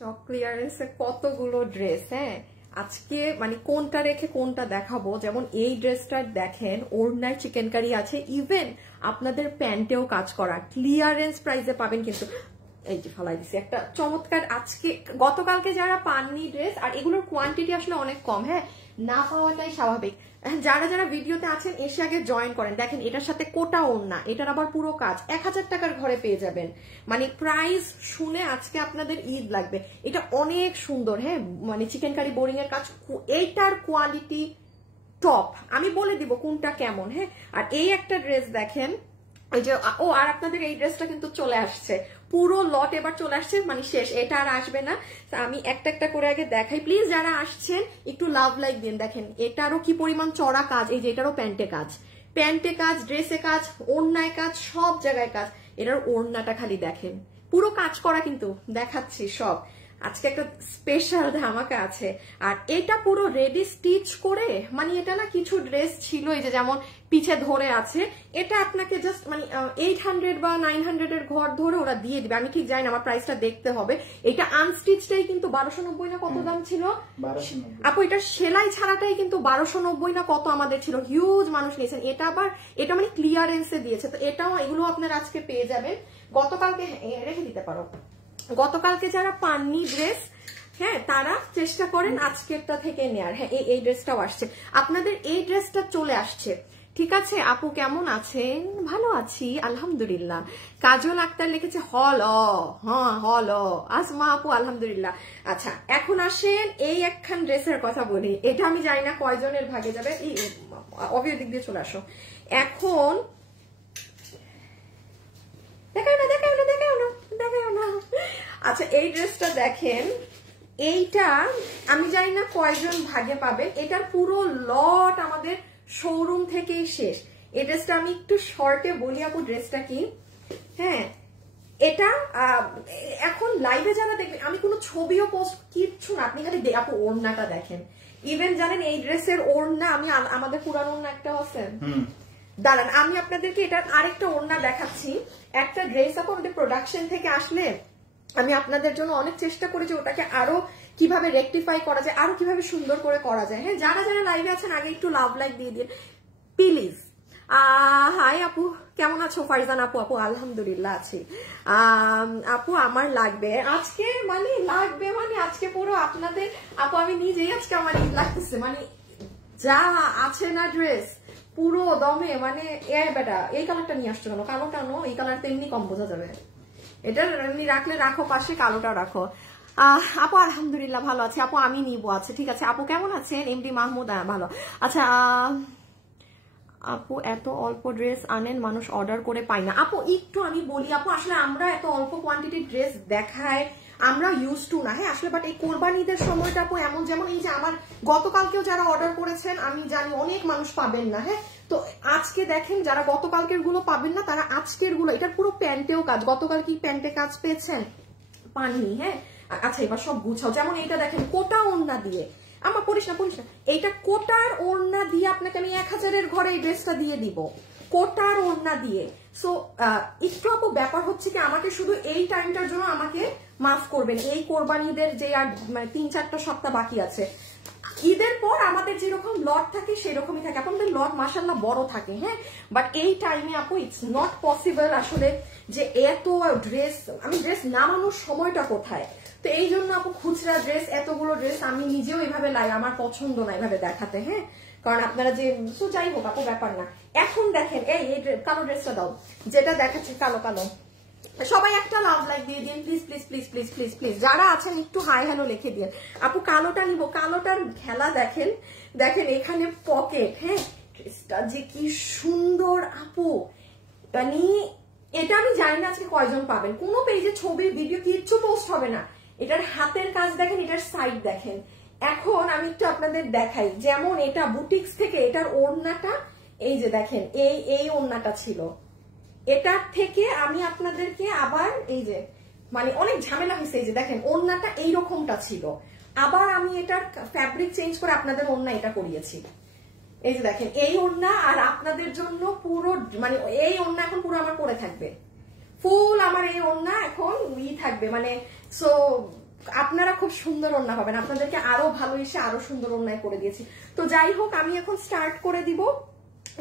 Stock ক্লিয়ারেন্সে কতগুলো dress, হ্যাঁ আজকে মানে কোনটা রেখে কোনটা দেখাবো। যেমন এই ড্রেসটা দেখেন, ওড়নায় চিকেন কারি আছে, ইভেন আপনাদের প্যান্টেও কাজ করা, ক্লিয়ারেন্স প্রাইসে পাবেন। কিন্তু এই যে ফলাই দিছি একটা চমৎকার, আজকে গতকালকে যারা পাননি ড্রেস, আর এগুলোর কোয়ান্টিটি আসলে অনেক কম, হ্যাঁ না পাওয়াটাই স্বাভাবিক। যারা যারা ভিডিওতে আছেন এসে আগে জয়েন করেন। দেখেন এটার সাথে কোটা ওড়না, এটার আবার পুরো কাজ, 1000 টাকার ঘরে পেয়ে যাবেন। মানে প্রাইস শুনে আজকে আপনাদের ঈদ লাগবে। এটা অনেক সুন্দর, হ্যাঁ মানে চিকেন কারি বোরিং এর কাজ, এইটার কোয়ালিটি টপ। আমি বলে দিব কোনটা কেমন, হ্যাঁ। আর এই একটা ড্রেস দেখেন, এই যে আর আপনাদের এই ড্রেসটা কিন্তু চলে আসছে, পুরো লট এবার চলে আসছে, মানে শেষ, এটা আর আসবে না। আমি একটা একটা করে আগে দেখাই। প্লিজ যারা আসছেন একটু লাভ লাইক দিন। দেখেন এটারও কি পরিমাণ চড়া কাজ, এই যে এটারও প্যান্টে কাজ, প্যান্টে কাজ, ড্রেসে কাজ, ওড়নায় কাজ, সব জায়গায় কাজ। এটার ওড়নাটা খালি দেখেন, পুরো কাজ করা, কিন্তু দেখাচ্ছি সব। আজকে একটা স্পেশাল ধামাকা আছে। আর এটা পুরো রেডি স্টিচ করে, মানে এটা না কিছু ড্রেস ছিল এই যে যেমন পিছে ধরে আছে, এটা আপনাকে জাস্ট মানে 800 বা 900 এর ঘর ধরে ওরা দিয়ে দিবে। আমি ঠিক জানি না, আমার প্রাইসটা দেখতে হবে। এটা আনস্টিচটাই কিন্তু 1290 না কত দাম ছিল আপু, এটা সেলাই ছাড়াটাই কিন্তু 1290 না কত আমাদের ছিল, হিউজ মানুষ নিয়েছেন। এটা আবার এটা মানে ক্লিয়ারেন্সে দিয়েছে, তো এটাও এগুলো আপনারা আজকে পেয়ে যাবেন। গতকালকে রেখে দিতে পারো, গতকালকে যারা পাননি ড্রেস, হ্যাঁ তারা চেষ্টা করেন আজকেরটা থেকে নেয়ার। হ্যাঁ এই ড্রেসটাও আসছে, আপনাদের এই ড্রেসটা চলে আসছে। ঠিক আছে আপু কেমন আছেন? ভালো আছি আলহামদুলিল্লাহ। কাজল আক্তার লিখেছে হল, হ্যাঁ হল। আসমা আপু আলহামদুলিল্লাহ। আচ্ছা এখন আসেন এই একখান ড্রেসের কথা বলি, এটা আমি জানি না কয়জনের ভাগে যাবে, অবিও দিক দিয়ে চলে আসো। এখন দেখাও না। আচ্ছা এই ড্রেসটা দেখেন, এইটা আমি জানি না কয়জন ভাগে পাবেন, এটার পুরো লট আমাদের শোরুম থেকেই শেষ। এই ড্রেসটা আমি একটু শর্টে বলি আপু ড্রেসটা কি, হ্যাঁ এটা এখন লাইভে যারা দেখবেন, আমি কোনো ছবিও পোস্ট কিচ্ছু না, আপনি খালি আপু ওড়নাটা দেখেন। ইভেন জানেন এই ড্রেসের ওড়না, আমি আমাদের পুরানো ওড়না একটা আছে, দাঁড়ান আমি আপনাদেরকে এটার আরেকটা ওড়না দেখাচ্ছি। একটা ড্রেস আপু আমাদের প্রোডাকশন থেকে আসলে আমি আপনাদের জন্য অনেক চেষ্টা করেছি ওটাকে আরো কিভাবে রেকটিফাই করা যায়, আরো কিভাবে সুন্দর করে করা যায়। হ্যাঁ যারা যারা লাইভে আছেন আগে একটু লাভ লাইক দিয়ে দিন প্লিজ। হাই আপু কেমন আছো? ফারজান আপু, আপু আলহামদুলিল্লাহ আছি। আপু আমার লাগবে আজকে, মানে লাগবে মানে আজকে পুরো আপনাদের আপু, আমি নিজেই আজকে আমার ঈদ লাগতেছে, মানে যা আছে না ড্রেস পুরো দমে, মানে বেটা এই কালারটা নিয়ে আসছো কেন? কালোটা নো, এই কালার তো এমনি কম বোঝা যাবে, এটা এমনি রাখলে রাখো পাশে, কালোটা রাখো। আপু আলহামদুলিল্লাহ ভালো আছে আপু, আমি নিবো। আচ্ছা ঠিক আছে আপু কেমন আছেন? এমডি মাহমুদ ভালো। আচ্ছা আপু এত অল্প ড্রেস আনেন, মানুষ অর্ডার করে পায় না। আপু একটু আমি বলি আপু, আসলে আমরা এত অল্প কোয়ান্টিটির ড্রেস দেখায় আমরা ইউজ টু না, হ্যাঁ আসলে বাট এই কোরবানিদের সময়টা আপু এমন, যেমন এই যে আমার গতকালকেও যারা অর্ডার করেছেন আমি জানি অনেক মানুষ পাবেন না, হ্যাঁ তো আজকে দেখেন যারা গতকালকের গুলো পাবেন না তারা আজকের গুলো, এটার পুরো প্যান্টেও কাজ, গতকাল কি প্যান্টে কাজ পেয়েছেন? পাননি, হ্যাঁ আচ্ছা এবার সব গুছাও। যেমন এটা দেখেন কোটা ওড়না দিয়ে, আমার পড়িস না এইটা কোটার ওড়না দিয়ে আপনাকে আমি 1000-এর ঘরে এই ড্রেসটা দিয়ে দিব, কোটার ওড়না দিয়ে। সো একটু আপু ব্যাপার হচ্ছে কি, আমাকে শুধু এই টাইমটার জন্য আমাকে মাফ করবেন, এই কোরবানিদের যে আর মানে 3-4টা সপ্তাহ বাকি আছে, ঈদের পর আমাদের যেরকম লট থাকে সেরকমই থাকে। আপনাদের লট মাশাআল্লাহ বড় থাকে, হ্যাঁ বাট এই টাইমে আপু ইটস নট পসিবল আসলে যে এত ড্রেস, আমি ড্রেস নামানোর সময়টা কোথায়। তো এই জন্য আপু খুচরা ড্রেস, এতগুলো ড্রেস আমি নিজেও এভাবে লাই, আমার পছন্দ না এভাবে দেখাতে, হ্যাঁ কারণ আপনারা যে যাই হোক আপু ব্যাপার না। এখন দেখেন এই কালো ড্রেসটা দাও, যেটা দেখাচ্ছে কালো কালো, সবাই একটা লাভ লাইক দিয়ে দিন please please please please please please. যারা আছেন একটু হাই হ্যালো লিখে দিন। আপু কালোটা নিব, কালোটার খেলা দেখেন, দেখেন এখানে পকেট, হ্যাঁ ড্রেসটা যে কি সুন্দর আপু, মানে এটা আমি জানি না আজকে কয়জন পাবেন, কোনো পেজে ছবি ভিডিও কিচ্ছু পোস্ট হবে না। এটার হাতের কাজ দেখেন, এটার সাইড দেখেন। এখন আমি একটু আপনাদের দেখাই, যেমন এটা বুটিক্স থেকে এটার ওড়নাটা, এই যে দেখেন এই ওড়নাটা ছিল, এটার থেকে আমি আপনাদেরকে আবার এই যে মানে অনেক ঝামেলা হয়েছে, এই যে দেখেন ওড়নাটা এইরকমটা ছিল, আবার আমি এটার ফ্যাব্রিক চেঞ্জ করে আপনাদের ওড়না এটা করিয়েছি। এই যে দেখেন এই ওড়না, আর আপনাদের জন্য পুরো মানে এই ওড়না এখন পুরো আমার পরে থাকবে, ফুল আমার এই ওড়না এখন থাকবে, মানে সো আপনারা খুব সুন্দর ওড়না পাবেন, আপনাদেরকে আরো ভালো এসে আরো সুন্দর ওড়নায় করে দিয়েছি। তো যাই হোক, আমি এখন স্টার্ট করে দিব।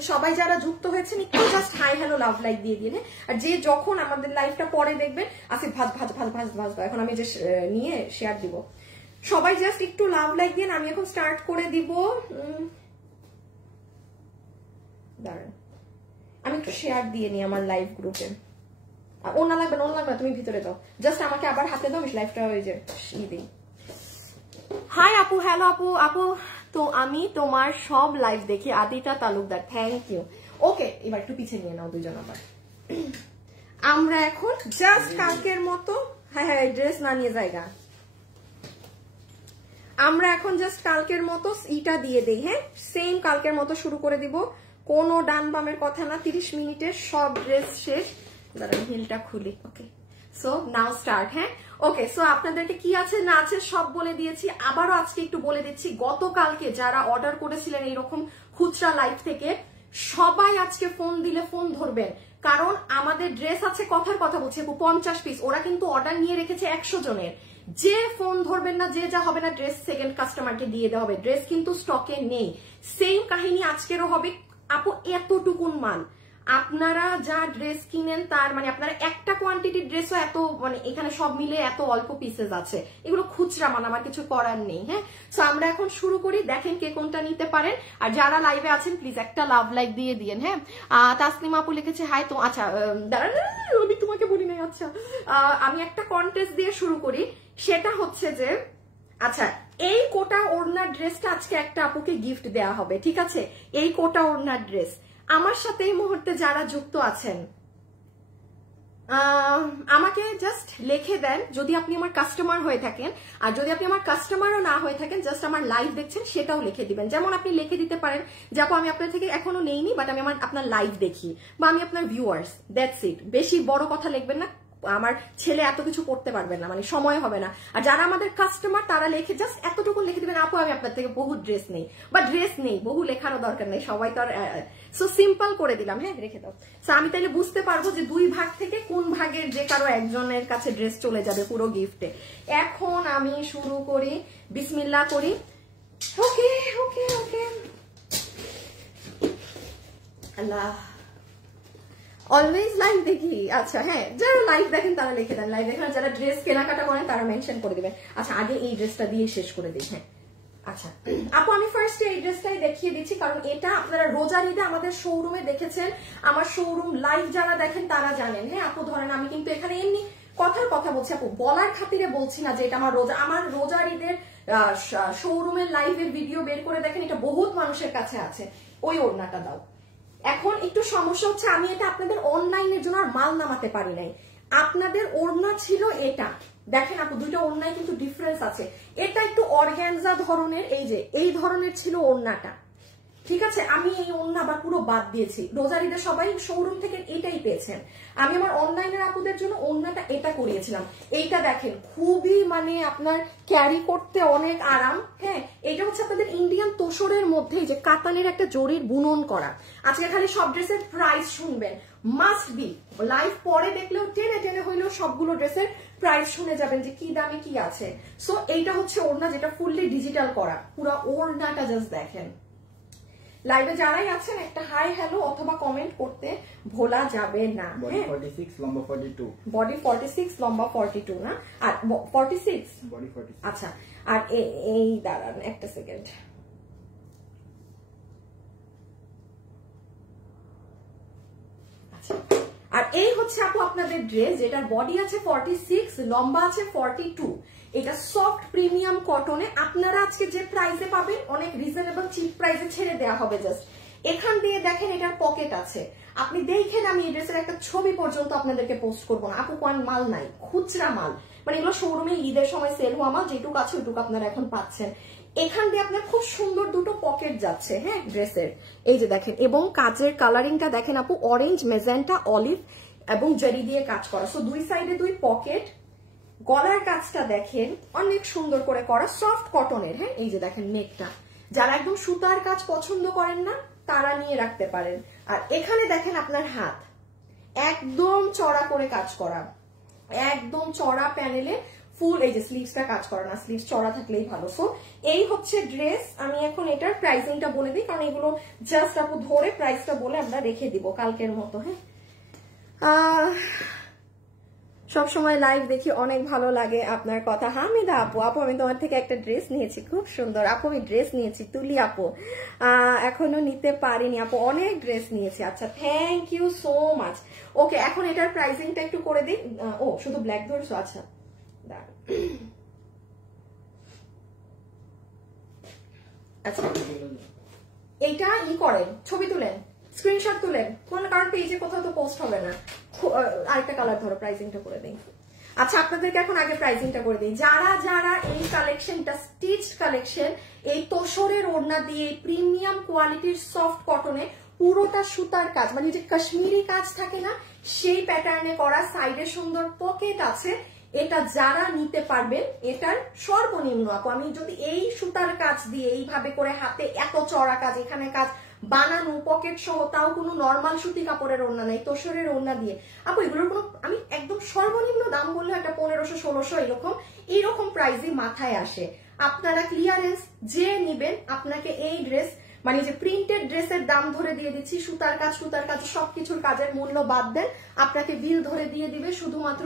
সবাই যারা যুক্ত হয়েছেন একটু just hi hello love like দিয়ে দিন। আর যে যখন আমাদের লাইভটা পরে দেখবেন, আসিফ ভাজ ভাজ ভাজ ভাজ ভাজ, এখন আমি যে নিয়ে শেয়ার দিব, সবাই জাস্ট একটু লাভ লাইক দিন। আমি এখন স্টার্ট করে দিব। দাঁড়ান, আমি একটু শেয়ার দিয়ে নিই আমার লাইভ গ্রুপে। ওনা লাগবে না, তুমি ভিতরে দাও, জাস্ট আমাকে আবার হাতে দাও, আমি লাইভটা ওই যে দিই। হাই আপু, হ্যালো আপু। আপু তো আমি তোমার সব লাইভ দেখি, আদিতা তালুকদার, থ্যাংক ইউ। ওকে, এবার একটু পিছিয়ে নিয়ে নাও দুজন আবার। আমরা এখন জাস্ট কালকের মতো, হ্যাঁ হ্যাঁ ড্রেস না নিয়ে জায়গা, আমরা এখন জাস্ট কালকের মতো ইটা দিয়ে দেই। হ্যাঁ, সেম কালকের মতো শুরু করে দিব, কোনো ডান বামের কথা না। 30 মিনিটের সব ড্রেস শেষ। দাঁড়ান হিলটা খুলি। ওকে, সো নাও স্টার্ট। হ্যাঁ, ওকে, সো আপনাদেরকে কি আছে না আছে সব বলে দিয়েছি। আবারও আজকে একটু বলে দিচ্ছি, গতকালকে যারা অর্ডার করেছিলেন এইরকম খুচরা লাইভ থেকে, সবাই আজকে ফোন দিলে ফোন ধরবেন, কারণ আমাদের ড্রেস আছে, কথার কথা বলছি 50 পিস। ওরা কিন্তু অর্ডার নিয়ে রেখেছে 100 জনের। যে ফোন ধরবেন না, যে যা হবে না, ড্রেস সেকেন্ড কাস্টমারকে দিয়ে দেওয়া হবে। ড্রেস কিন্তু স্টকে নেই। সেম কাহিনী আজকেরও হবে আপু। এতটুকুন মাল আপনারা যা ড্রেস কিনেন তার মানে আপনারা একটা কোয়ান্টিটির ড্রেসও এত মানে এখানে সব মিলে এত অল্প পিসেস আছে, এগুলো খুচরা মান, আমার কিছু করার নেই। হ্যাঁ, সো আমরা এখন শুরু করি। দেখেন কে কোনটা নিতে পারেন। আর যারা লাইভে আছেন প্লিজ একটা লাভ লাইক দিয়ে দিয়েন। হ্যাঁ, তাসলিমা আপু লিখেছে হাই। তো আচ্ছা দাঁড়ান, আমি তোমাকে বলি নাই। আচ্ছা, আমি একটা কন্টেস্ট দিয়ে শুরু করি। সেটা হচ্ছে যে, আচ্ছা এই কোটা ওড়নার ড্রেসটা আজকে একটা আপুকে গিফট দেওয়া হবে, ঠিক আছে? এই কোটা ওড়নার ড্রেস আমার সাথে এই মুহূর্তে যারা যুক্ত আছেন, আমাকে জাস্ট লিখে দেন যদি আপনি আমার কাস্টমার হয়ে থাকেন, আর যদি আপনি আমার কাস্টমারও না হয়ে থাকেন, জাস্ট আমার লাইভ দেখছেন সেটাও লিখে দিবেন। যেমন আপনি লিখে দিতে পারেন যে আপু আমি আপনার থেকে এখনো নেইনি, বাট আমি আপনার লাইভ দেখি, বা আমি আপনার ভিউয়ার্স, দ্যাটস ইট। বেশি বড় কথা লিখবেন না, আমার ছেলে এত কিছু করতে পারবেন না, মানে সময় হবে না। আর যারা আমাদের কাস্টমার তারা লিখে জাস্ট এতটুকু লিখে দিবেন, আপু আমি আপনার থেকে বহু ড্রেস নেই, বা ড্রেস নেই, বহু লেখারও দরকার নেই, সবাই তো আর। সো সিম্পল করে দিলাম। হ্যাঁ, রেখে দাও। সো আমি তাইলে বুঝতে পারবো যে 2 ভাগ থেকে কোন ভাগের যে কারো একজনের কাছে ড্রেস চলে যাবে পুরো গিফটে। এখন আমি শুরু করি, বিসমিল্লাহ করি। ওকে ওকে ওকে, আল্লাহ, অলওয়েজ লাইভ দেখি। আচ্ছা হ্যাঁ, যারা লাইভ দেখেন তারা লিখে দেন, লাইভ দেখেন। যারা ড্রেস কেনাকাটা করেন তারা মেনশন করে দিবেন। আচ্ছা, আগে এই ড্রেসটা দিয়ে শেষ করে দিই। হ্যাঁ, আচ্ছা আপু আমি ফার্স্ট এই ড্রেসটাই দেখিয়ে দিচ্ছি, কারণ এটা আপনারা রোজার ঈদে আমাদের শোরুমে দেখেছেন। আমার শোরুম লাইভ যারা দেখেন তারা জানেন। হ্যাঁ আপু, ধরেন আমি কিন্তু এখানে এমনি কথার কথা বলছি আপু, বলার খাতিরে বলছি না যে এটা আমার রোজার ঈদের শোরুমের লাইভের ভিডিও বের করে দেখেন, এটা বহুত মানুষের কাছে আছে। ওই ওড়নাটা দাও। এখন একটু সমস্যা হচ্ছে, আমি এটা আপনাদের অনলাইনের জন্য আর মাল নামাতে পারি নাই। আপনাদের ওড়না ছিল এটা, দেখেন আপু দুইটা ওড়নায় কিন্তু ডিফারেন্স আছে। এটা একটু অর্গানজা ধরনের, এই যে এই ধরনের ছিল ওড়নাটা, ঠিক আছে? আমি এই ওড়না আবার পুরো বাদ দিয়েছি। রোজার ঈদে সবাই শোরুম থেকে এটাই পেয়েছেন। আমি আমার অনলাইনের আপুদের জন্য ওড়নাটা এটা করিয়েছিলাম। এইটা দেখেন খুবই মানে আপনার ক্যারি করতে অনেক আরাম। হ্যাঁ, এটা হচ্ছে আপনাদের ইন্ডিয়ান তোষরের মধ্যে যে কাতানের একটা জরির বুনন করা। আজকে খালি সব ড্রেসের প্রাইস শুনবেন, মাস্ট বি। লাইভ পরে দেখলেও টেনে টেনে হইলেও সবগুলো ড্রেসের প্রাইস শুনে যাবেন যে কি দামে কি আছে। সো এইটা হচ্ছে ওড়না, যেটা ফুললি ডিজিটাল করা। পুরো ওড়নাটা জাস্ট দেখেন। লাইভে যারাই আছেন একটা হাই হ্যালো অথবা কমেন্ট করতে ভোলা যাবে না। বডি 46 লম্বা 42, বডি 46 লম্বা 42 না, আর 46 বডি 46। আচ্ছা, আর এই দাঁড়ান একটা সেকেন্ড। আচ্ছা, আর এই হচ্ছে আপু আপনাদের ড্রেস, যেটার বডি আছে 46, লম্বা আছে 42। এটা সফট প্রিমিয়াম কটনে। আপনারা আজকে যে প্রাইসে পাবেন অনেক রিজনেবল চিপ প্রাইসে ছেড়ে দেওয়া হবে। জাস্ট এখান দিয়ে দেখেন এটার পকেট আছে, আপনি দেখেন। আমি এই ড্রেসের একটা ছবি পর্যন্ত আপনাদেরকে পোস্ট করবো না আপু, কোন মাল নাই, খুচরা মাল, মানে এগুলো শোরুমে ঈদের সময় সেল হওয়া মাল, যেটুকু আছে ওইটুকু আপনারা এখন পাচ্ছেন। এখান দিয়ে আপনার খুব সুন্দর দুটো পকেট যাচ্ছে। হ্যাঁ, ড্রেসের এই যে দেখেন, এবং কাজের কালারিংটা দেখেন আপু, অরেঞ্জ, মেজেন্টা, অলিভ এবং জারি দিয়ে কাজ করা। সো দুই সাইডে 2 পকেট। গলার কাজটা দেখেন অনেক সুন্দর করে করা, সফট কটনের। হ্যাঁ, এই যে দেখেন নেকটা, যারা একদম সুতার কাজ পছন্দ করেন না তারা নিয়ে রাখতে পারেন। আর এখানে দেখেন আপনার হাত একদম চড়া করে কাজ করা, একদম চড়া প্যানেলে ফুল এই যে স্লিভসটা কাজ করে না, স্লিভস চড়া থাকলেই ভালো। সো এই হচ্ছে ড্রেস। আমি এখন এটার প্রাইসিংটা বলে দিই, কারণ এগুলো জাস্ট আপু ধরে প্রাইসটা বলে আমরা রেখে দিব কালকের মতো। হ্যাঁ, সবসময় লাইভ দেখি, অনেক ভালো লাগে আপনার কথা। হামিদা আপু, আপু আমি তোমার থেকে একটা ড্রেস নিয়েছি, খুব সুন্দর আপু। আমি ড্রেস নিয়েছি, তুলি আপু এখনো নিতে পারিনি আপু, অনেক ড্রেস নিয়েছি। আচ্ছা, থ্যাংক ইউ সো মাচ। ওকে, এখন এটার প্রাইসিংটা একটু করে দিই। ও শুধু ব্ল্যাক ধরছো, আচ্ছা আচ্ছা, এইটা করেন, ছবি তুলেন, স্ক্রিনশট তুলেন, কারণ পেজে কোথাও তো পোস্ট হবে না। আরেকটা কালার ধরো, প্রাইসিংটা করে দিই। আচ্ছা, আপনাদেরকে এখন আগে প্রাইসিংটা করে দিই। যারা যারা এই কালেকশনটা, স্টিচড কালেকশন, এই তোসরের ওড়না দিয়ে প্রিমিয়াম কোয়ালিটির সফট কটনে পুরোটা সুতার কাজ, মানে যে কাশ্মীরি কাজ থাকে না, সেই প্যাটার্নে করা, সাইডে সুন্দর পকেট আছে, এটা যারা নিতে পারবেন, এটার সর্বনিম্ন আপু আমি যদি এই সুতার কাজ দিয়ে এইভাবে করে হাতে এত চড়া কাজ, এখানে কাজ বানানো, পকেট সহ, তাও কোনো নর্মাল সুতি কাপড়ের ওড়না নাই, তোসরের ওড়না দিয়ে আপু, এগুলোর কোনো আমি একদম সর্বনিম্ন দাম বললে একটা 1500-1600 এইরকম প্রাইসই মাথায় আসে। আপনারা ক্লিয়ারেন্স যে নিবেন, আপনাকে এই ড্রেস মানে যে প্রিন্টেড ড্রেসের দাম ধরে দিয়ে দিচ্ছি, সুতার কাজ সবকিছুর কাজের মূল্য বাদ দেন, আপনাকে বিল ধরে দিয়ে দিবে শুধুমাত্র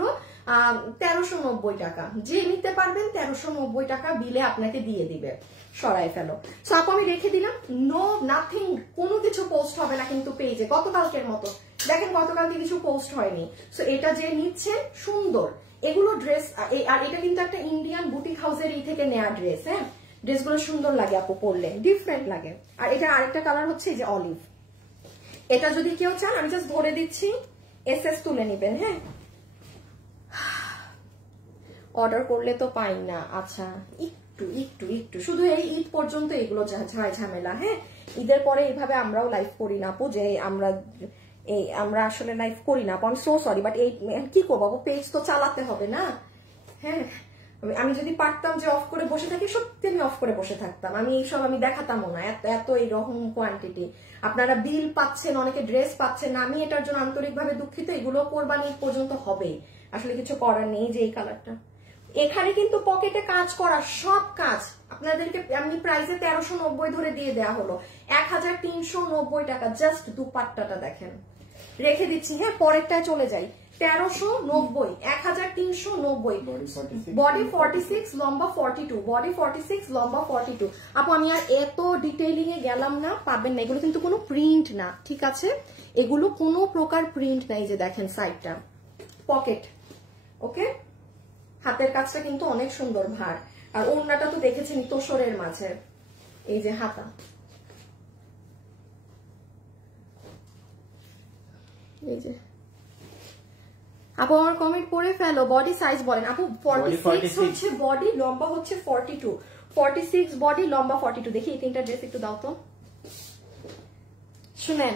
1390 টাকা। যে নিতে পারবেন 1390 টাকা বিলে আপনাকে দিয়ে দিবে, সরাই ফেলো। সো আপু আমি রেখে দিলাম, নো নাথিং, কোনো কিছু পোস্ট হবে না কিন্তু পেজে, গতকালকের মতো। দেখেন গতকালকে কিছু পোস্ট হয়নি। সো এটা যে নিচ্ছেন সুন্দর, এগুলো ড্রেস, আর এটা কিন্তু একটা ইন্ডিয়ান বুটিক হাউসের এই থেকে নেওয়া ড্রেস। হ্যাঁ, ড্রেসগুলো সুন্দর লাগে আপু, পরলে ডিফারেন্ট লাগে। আর এটা আরেকটা কালার হচ্ছে এই যে অলিভ। এটা যদি কেউ চান, আমি জাস্ট ধরে দিচ্ছি, এসএস তুলে নিবেন। হ্যাঁ, অর্ডার করলে তো পাই না। আচ্ছা, একটু শুধু এই ঈদ পর্যন্ত এগুলো ঝামেলা। হ্যাঁ, ঈদের পরে এইভাবে আমরাও লাইভ করি না আপু, যে আমরা আসলে লাইভ করি না আপু, আমি সো সরি, বাট এই কি করবো আপু, পেজ তো চালাতে হবে না। হ্যাঁ, আমি যদি পারতাম যে অফ করে বসে থাকি, সত্যি আমি অফ করে বসে থাকতাম, আমি এইসব আমি দেখাতামও না, এত এইরকম কোয়ান্টিটি। আপনারা বিল পাচ্ছেন, অনেকে ড্রেস পাচ্ছেন না, আমি এটার জন্য আন্তরিকভাবে দুঃখিত। এগুলো কোরবানি পর্যন্ত হবেই, আসলে কিছু করার নেই। যে এই কালারটা, এখানে কিন্তু পকেটে কাজ করা, সব কাজ আপনাদেরকে আমি প্রাইসে 1390 ধরে দিয়ে দেওয়া হলো, 1390 টাকা। জাস্ট দুপাট্টাটা দেখেন, রেখে দিচ্ছি। হ্যাঁ, পরেরটায় চলে যাই। 1390, 1390, বডি 46, লম্বা 42, বডি 46, লম্বা 42। আপু আমি আর এত ডিটেইলিং এ গেলাম না, পাবেন না। এগুলো কিন্তু কোনো প্রিন্ট না, ঠিক আছে, এগুলো কোনো প্রকার প্রিন্ট নাই। যে দেখেন সাইডটা, পকেট, ওকে, হাতের কাজটা কিন্তু অনেক সুন্দর, ভার। আর ওড়নাটা তো দেখেছেন তোসরের মাঝে, এই যে হাতা, এই যে। আপু আমার কমেন্ট পড়ে ফেলো, বডি সাইজ বলেন আপু। 46 হচ্ছে বডি, লম্বা হচ্ছে 42, 46 বডি, লম্বা 42। দেখি এই তিনটা ড্রেস একটু দাও তো, শুনেন।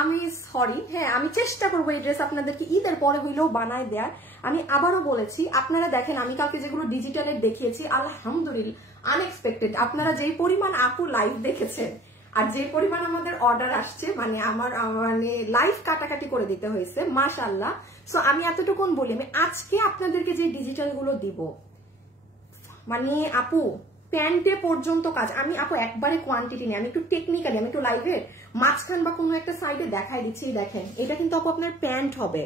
আমি সরি, হ্যাঁ আমি চেষ্টা করবো এই ড্রেস আপনাদেরকে ঈদের পরে হইলেও বানায় দেয়ার। আমি আবারও বলেছি, আপনারা দেখেন আমি কালকে যেগুলো ডিজিটালে দেখিয়েছি, আলহামদুলিল্লাহ আনএক্সপেক্টেড, আপনারা যেই পরিমাণ আপু লাইভ দেখেছেন আর যে পরিমাণ আমাদের অর্ডার আসছে, মানে আমার মানে লাইভ কাটাকাটি করে দিতে হয়েছে, মাশাআল্লাহ। সো আমি এতটুকুন বলি, আমি আজকে আপনাদেরকে যে ডিজিটাল গুলো দিব, মানে আপু প্যান্টে পর্যন্ত কাজ। আমি আপু একবারে কোয়ান্টিটি নেই, আমি একটু টেকনিক্যালি, আমি একটু লাইভের মাঝখান বা কোনো একটা সাইডে দেখাই দিচ্ছি। দেখেন এটা কিন্তু আপু আপনার প্যান্ট হবে,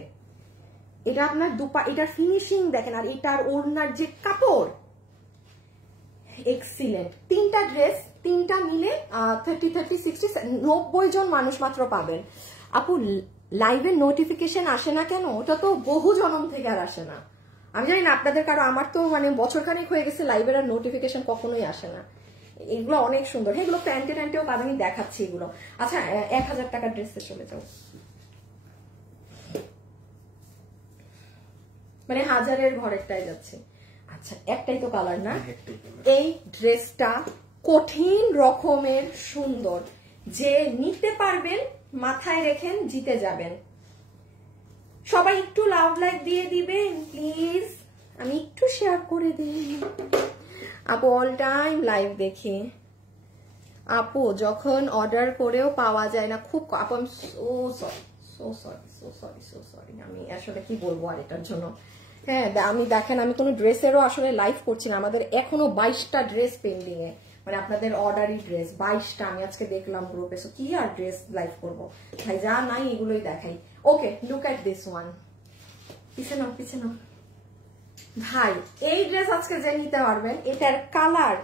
এটা আপনার এটার ফিনিশিং দেখেন, আর এটার ওড়নার যে কাপড়, এক্সিলেন্ট। তিনটা ড্রেস, তিনটা মিলে 30, 30, 60, 90 জন মানুষ মাত্র পাবেন আপু। লাইভের নোটিফিকেশন আসে না কেন? ওটা তো বহু জনম থেকে আর আসে না। আমি জানি না আপনাদের কারো, আমার তো মানে বছরখানেক হয়ে গেছে লাইভের আর নোটিফিকেশন কখনোই আসে না। এগুলো অনেক সুন্দর। হ্যাঁ, এগুলো প্যান্টে ট্যান্টেও কাজ, আমি দেখাচ্ছি এগুলো। আচ্ছা, 1000 টাকার ড্রেসে চলে যাও, মানে 1000-এর ঘরেরটাই যাচ্ছে। আচ্ছা, একটাই তো কালার না? এই ড্রেসটা কঠিন রকমের সুন্দর, যে নিতে পারবেন মাথায় রেখেন জিতে যাবেন। সবাই একটু লাভ লাইক দিয়ে দিবেন প্লিজ, আমি একটু শেয়ার করে দিই। আপু অল টাইম লাইভ দেখি আপু, যখন অর্ডার করেও পাওয়া যায় না, খুব আপু আমি সো সরি, আমি আসলে কি বলবো আর এটার জন্য। হ্যাঁ আমি দেখেন আমি কোনো ড্রেসেরও আসলে লাইভ করছি না, আমাদের এখনো 22টা ড্রেস পেন্ডিং এ, মানে আপনাদের অর্ডারি ড্রেস 22টা আমি আজকে দেখলাম গ্রুপে। সো কি আর ড্রেস লাইভ করবো ভাই, যা নাই এগুলোই দেখাই। ওকে লুক এট দিস ওয়ান, পিছে নাও পিছে নাও ভাই। এই ড্রেস আজকে যে নিতে পারবেন, এটার কালার,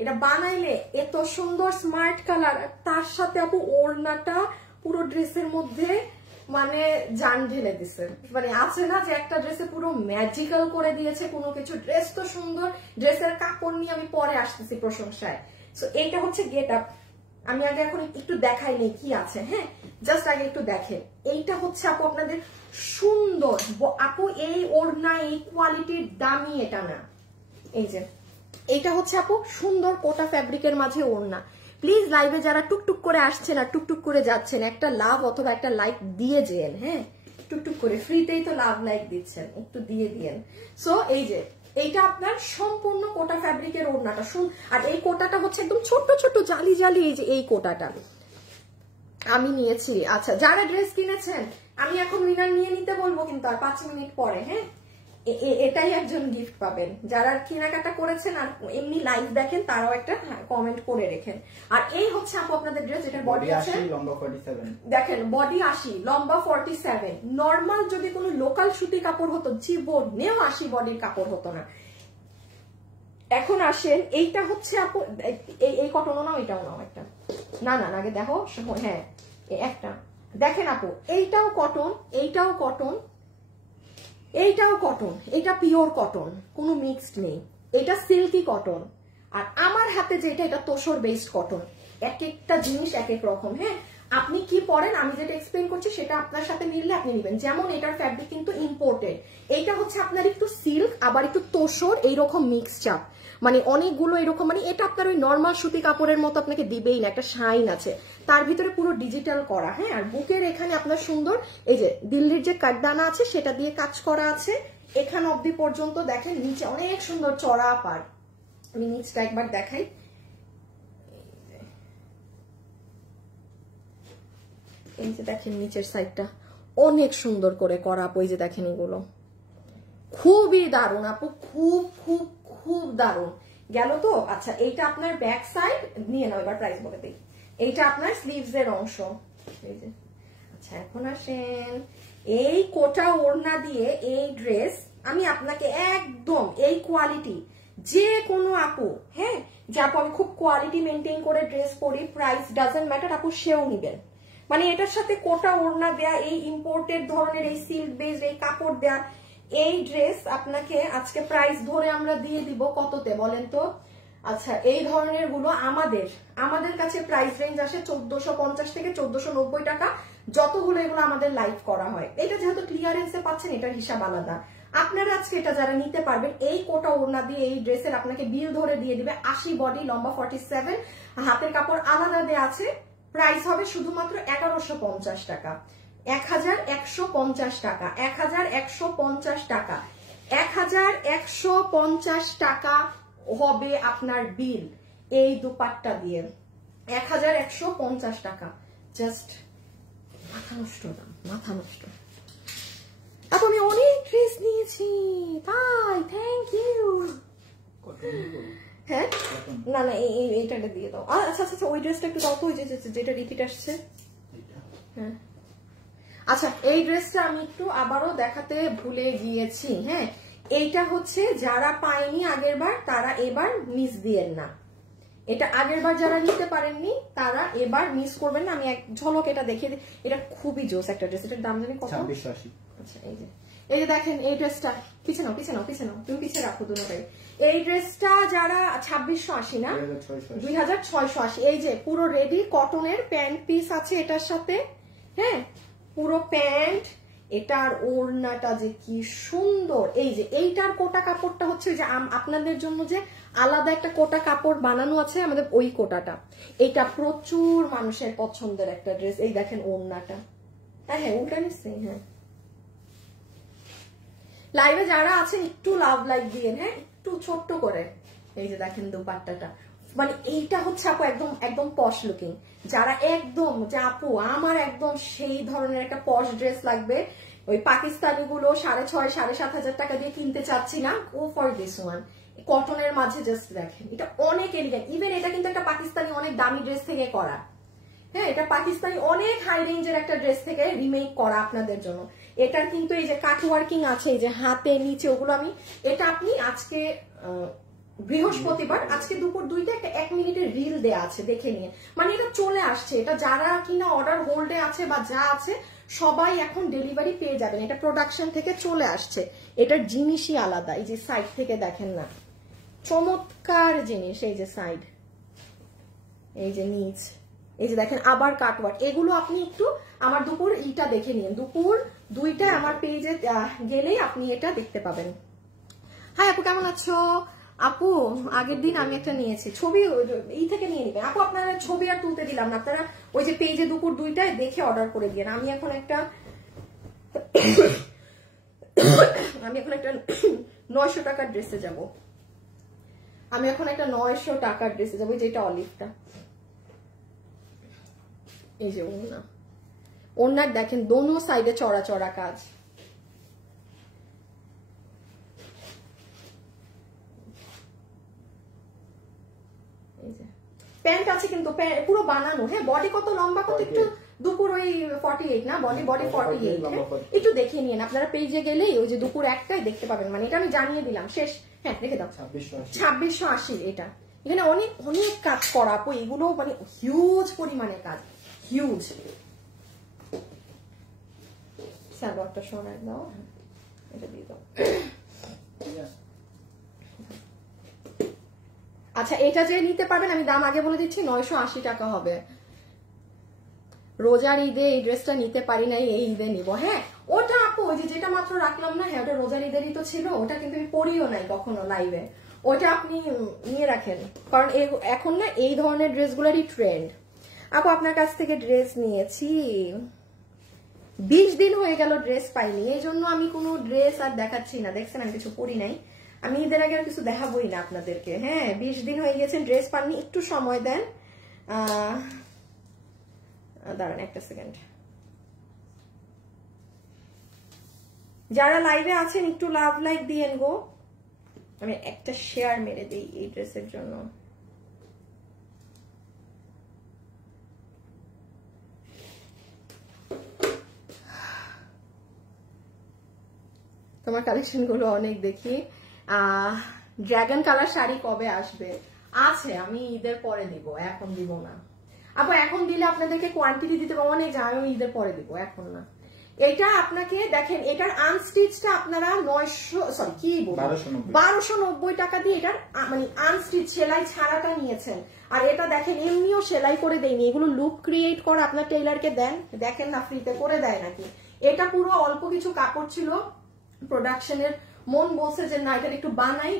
এটা বানাইলে এত সুন্দর স্মার্ট কালার, তার সাথে আপু ওড়নাটা পুরো ড্রেসের মধ্যে মানে জান ঢেলে দিছে। মানে আছে না যে একটা ড্রেসে পুরো ম্যাজিক্যাল করে দিয়েছে কোনো কিছু। ড্রেস তো সুন্দর, ড্রেসের কাপড় নিয়ে আমি পরে আসতেছি প্রশংসায়। সো এইটা হচ্ছে গেট আপ। আমি আগে এখন একটু দেখাই নেই কি আছে, হ্যাঁ জাস্ট আগে একটু দেখে। এইটা হচ্ছে আপু আপনাদের সুন্দর আপু, এই ওড়না এই কোয়ালিটির দামি এটা না। এই যে এইটা হচ্ছে আপু সুন্দর কোটা ফ্যাব্রিকের মাঝে ওড়না। প্লিজ লাইভে যারা টুকটুক করে আসছেন আর টুকটুক করে যাচ্ছেন, একটা লাভ অথবা একটা লাইক দিয়ে যেন, হ্যাঁ টুকটুক করে, ফ্রিতেই তো লাভ লাইক দিচ্ছেন, একটু দিয়ে দিয়েন। সো এই যে এইটা আপনার সম্পূর্ণ কোটা ফ্যাব্রিকের ওড়নাটা আর এই কোটাটা হচ্ছে একদম ছোট ছোট জালি জালি। এই যে এই কোটাটা আমি নিয়েছি। আচ্ছা যারা ড্রেস কিনেছেন আমি এখন উইনার নিয়ে নিতে বলবো কিন্তু আর 5 মিনিট পরে, হ্যাঁ এটাই একজন গিফট পাবেন। যারা কেনাকাটা করেছেন আর এমনি লাইভ দেখেন তারাও একটা কমেন্ট করে রেখেন। আর এই হচ্ছে আপু আপনাদের ড্রেস, এটার বডি আছে লম্বা 47, দেখেন বডি 80 লম্বা 47। নর্মাল যদি কোনো লোকাল সুতি কাপড় হতো জীবনেও 80 বডির কাপড় হতো না। এখন আসেন এইটা হচ্ছে আপু এই কটনও নাও, এটাও নাও একটা, না না আগে দেখো, হ্যাঁ একটা দেখেন আপু, এইটাও কটন, এইটাও কটন, এইটাও কটন, এটা পিওর কটন, কোনো মিক্সড নেই। এটা সিল্কি কটন, আর আমার হাতে যেটা এটা তোসর বেসড কটন। এক একটা জিনিস এক এক রকম। হ্যাঁ আপনি কি পরেন, আমি যেটা এক্সপ্লেন করছি সেটা আপনার সাথে মিললে আপনি নেবেন। যেমন এটার ফ্যাব্রিক কিন্তু ইম্পোর্টেড, এইটা হচ্ছে আপনার একটু সিল্ক আবার একটু তোসর এইরকম মিক্সচার, মানে অনেকগুলো এরকম, মানে এটা আপনার ওই নর্মাল সুতি কাপড়ের মতো আপনাকে দিবেই না, একটা শাইন আছে তার ভিতরে পুরো ডিজিটাল করা। হ্যাঁ আর বুকের এখানে আপনার সুন্দর এই যে দিল্লির যে কাঠদানা আছে সেটা দিয়ে কাজ করা আছে এখান অবধি পর্যন্ত। দেখেন নিচে অনেক সুন্দর চড়া পার, আমি নিচটা একবার দেখাই। এই যে দেখেন নিচের সাইডটা অনেক সুন্দর করে করা আপু, এই যে দেখেন এগুলো খুবই দারুণ আপু, খুব খুব খুব দারুণ গেল তো। আচ্ছা এইটা আপনার ব্যাক সাইড নিয়ে নাও, এবার প্রাইস বলে দিই। এইটা আপনার স্লিভস এর অংশ, এই যে। আচ্ছা এখন আসেন এই কোটা ওড়না দিয়ে এই ড্রেস আমি আপনাকে একদম এই কোয়ালিটি, যে কোনো আপু, হ্যাঁ যে আপু আমি খুব কোয়ালিটি মেনটেন করে ড্রেস পরি, প্রাইস ডাজন্ট ম্যাটার আপু, সেও নিবেন। মানে এটার সাথে কোটা ওড়না দেয়া, এই ইম্পোর্টেড ধরনের এই সিল্ক বেস এই কাপড় দেয়া এই ড্রেস আপনাকে আজকে প্রাইস ধরে আমরা দিয়ে দিব কততে বলেন তো? আচ্ছা এই ধরনের গুলো আমাদের কাছে প্রাইস রেঞ্জ আসে 1450 থেকে 1490 টাকা, যতগুলো এগুলো আমাদের লাইভ করা হয়। এটা যেহেতু ক্লিয়ারেন্সে পাচ্ছেন এটার হিসাব আলাদা। আপনারা আজকে এটা যারা নিতে পারবেন এই কোটা ওড়না দিয়ে এই ড্রেসের আপনাকে বিল ধরে দিয়ে দিবে 80 বডি লম্বা 47, হাতের কাপড় আলাদা দেয়া আছে। প্রাইস হবে শুধুমাত্র 1150 টাকা, 1150 টাকা, 1150 টাকা, 1150 টাকা হবে আপনার বিল এই দুপাট্টা দিয়ে। 1150 টাকা, জাস্ট মাথা নষ্ট না, মাথা নষ্ট। আপু আমি অনেক ড্রেস নিয়েছি তাই, থ্যাংক ইউ। হ্যাঁ না না এইটা দিয়ে দাও। আচ্ছা আচ্ছা ওই ড্রেসটা একটু দাও তো, ওই যেটা রিপিট আসছে। হ্যাঁ আচ্ছা এই ড্রেসটা আমি একটু আবারও দেখাতে ভুলে গিয়েছি। হ্যাঁ এইটা হচ্ছে যারা পায়নি আগের বার তারা এবার মিস দিয়েন না, এটা আগের বার যারা নিতে পারেননি তারা এবার মিস করবেন না। আমি এক ঝলক এটা দেখিয়ে দিই, এটা খুবই জোস একটা ড্রেস। এটার দাম জানি কত? 2680। আচ্ছা এই যে দেখেন এই ড্রেসটা, পিছে নাও পিছে নাও পিছে নাও, তুমি পিছে রাখো দুটোটাই। এই ড্রেসটা যারা 2680 না 2680, এই যে পুরো রেডি কটনের প্যান্ট পিস আছে এটার সাথে। হ্যাঁ পুরো প্যান্ট, এটার ওড়নাটা যে কি সুন্দর। এই যে এইটার কোটা কাপড়টা হচ্ছে যে আপনাদের জন্য যে আলাদা একটা কোটা কাপড় বানানো আছে আমাদের, ওই কোটাটা। এটা প্রচুর মানুষের পছন্দের একটা ড্রেস। এই দেখেন ওড়নাটা, হ্যাঁ হ্যাঁ উল্টা নিচ্ছি। হ্যাঁ লাইভে যারা আছে একটু লাভ লাইক দিয়ে, হ্যাঁ একটু ছোট্ট করে। এই যে দেখেন দুপাট্টাটা, মানে এইটা হচ্ছে আপু একদম একদম পশ লুকিং। যারা একদম যে আপু আমার একদম সেই ধরনের একটা পশ ড্রেস লাগবে, ওই পাকিস্তানি গুলো 6,500 7,500 টাকা দিয়ে কিনতে চাচ্ছি না, গো ফর দিস ওয়ান। কটনের মাঝে জাস্ট দেখেন, এটা অনেক এলিগেন্ট। ইভেন এটা কিন্তু একটা পাকিস্তানি অনেক দামি ড্রেস থেকে করা। হ্যাঁ, এটা পাকিস্তানি অনেক হাই রেঞ্জের একটা ড্রেস থেকে রিমেক করা আপনাদের জন্য। এটার কিন্তু এই যে কাট ওয়ার্কিং আছে, এই যে হাতে নিচে, ওগুলো আমি, এটা আপনি আজকে বৃহস্পতিবার, আজকে দুপুর 2টায় একটা 1 মিনিটের রিল দেয়া আছে, দেখে নিয়ে। মানে এটা চলে আসছে, এটা যারা কিনা অর্ডার হোল্ডে আছে বা যা আছে সবাই এখন ডেলিভারি পেয়ে যাবেন। এটা প্রোডাকশন থেকে চলে আসছে, এটার জিনিসই আলাদা। এই যে সাইড থেকে দেখেন না, চমৎকার জিনিস। এই যে সাইড, এই যে নিচ, এই যে দেখেন আবার কাটওয়ার্ক। এগুলো আপনি একটু আমার দুপুর ইটা দেখে নিন, দুপুর 2টায় আমার পেজে গেলেই আপনি এটা দেখতে পাবেন। হাই আপু, কেমন আছো? আপু আগের দিন আমি একটা নিয়েছি, ছবি এই থেকে নিয়ে নিবেন আপু। আপনারা ছবি আর তুলতে দিলাম না, আপনারা ওই যে পেজে দুপুর 2টায় দেখে অর্ডার করে দিন। আমি এখন একটা 900 টাকার ড্রেসে যাব। আমি এখন একটা 900 টাকার ড্রেসে যাবো, যেটা অলিভটা। এই যে ওড়না, ওড়নার দেখেন দোনো সাইডে চড়া চড়া কাজ। প্যান্ট আছে কিন্তু পুরো বানানো। হ্যাঁ, বডি কত লম্বা কত একটু দুপুর ওই 48 না, বডি 48। একটু দেখিয়ে নিন আপনারা পেজে গেলেই, ওই যে দুপুর 1টায় দেখতে পাবেন। মানে এটা আমি জানিয়ে দিলাম, শেষ। হ্যাঁ রেখে দাও, 2680। এটা এখানে অনেক অনেক কাজ করা আপু, এগুলো মানে হিউজ পরিমাণে কাজ, হিউজ। সালোয়ারটা সরাই দাও, এটা দিয়ে দাও। আচ্ছা, এটা যে নিতে পারবেন, আমি দাম আগে বলে দিচ্ছি, 980 টাকা হবে। রোজার ঈদে এই ড্রেসটা নিতে পারি নাই, এই ঈদে নিব। হ্যাঁ, ওটা আপু ওই যে যেটা মাত্র রাখলাম না, হ্যাঁ ওটা রোজার ঈদেরই তো ছিল, ওটা কিন্তু আমি পরিও নাই কখনো লাইভে। ওটা আপনি নিয়ে রাখেন, কারণ এখন না এই ধরনের ড্রেসগুলোরই ট্রেন্ড। আপু আপনার কাছ থেকে ড্রেস নিয়েছি, 20 দিন হয়ে গেল ড্রেস পাইনি, এই জন্য আমি কোনো ড্রেস আর দেখাচ্ছি না। দেখছেন আমি কিছু পরি নাই, আমি ঈদের আগে আর কিছু দেখাবোই না আপনাদেরকে। হ্যাঁ, 20 দিন হয়ে গেছে ড্রেস পাননি, একটু সময় দেন। দাঁড়ান একটা সেকেন্ড, যারা লাইভে আছেন একটু লাভ লাইক দিয়েন গো। আমি একটা শেয়ার মেরে দিই এই ড্রেসের জন্য। তোমার কালেকশন গুলো অনেক দেখি। ড্রাগন কালার শাড়ি কবে আসবে? আছে, আমি ঈদের পরে দিব, এখন দিব না আপু। এখন দিলে আপনাদেরকে কোয়ান্টিটি দিতে পারবো অনেক, আমি ঈদের পরে দিব, এখন না। এটা আপনাকে দেখেন, এটার আনস্টিচটা আপনারা 1290 টাকা দিয়ে এটার মানে আনস্টিচ সেলাই ছাড়াটা নিয়েছেন। আর এটা দেখেন এমনিও সেলাই করে দেয়নি, এগুলো লুক ক্রিয়েট করে আপনার টেইলারকে দেন, দেখেন না ফ্রিতে করে দেয় নাকি। এটা পুরো অল্প কিছু কাপড় ছিল, প্রোডাকশনের মন বলছে যে না এটা একটু বানাই,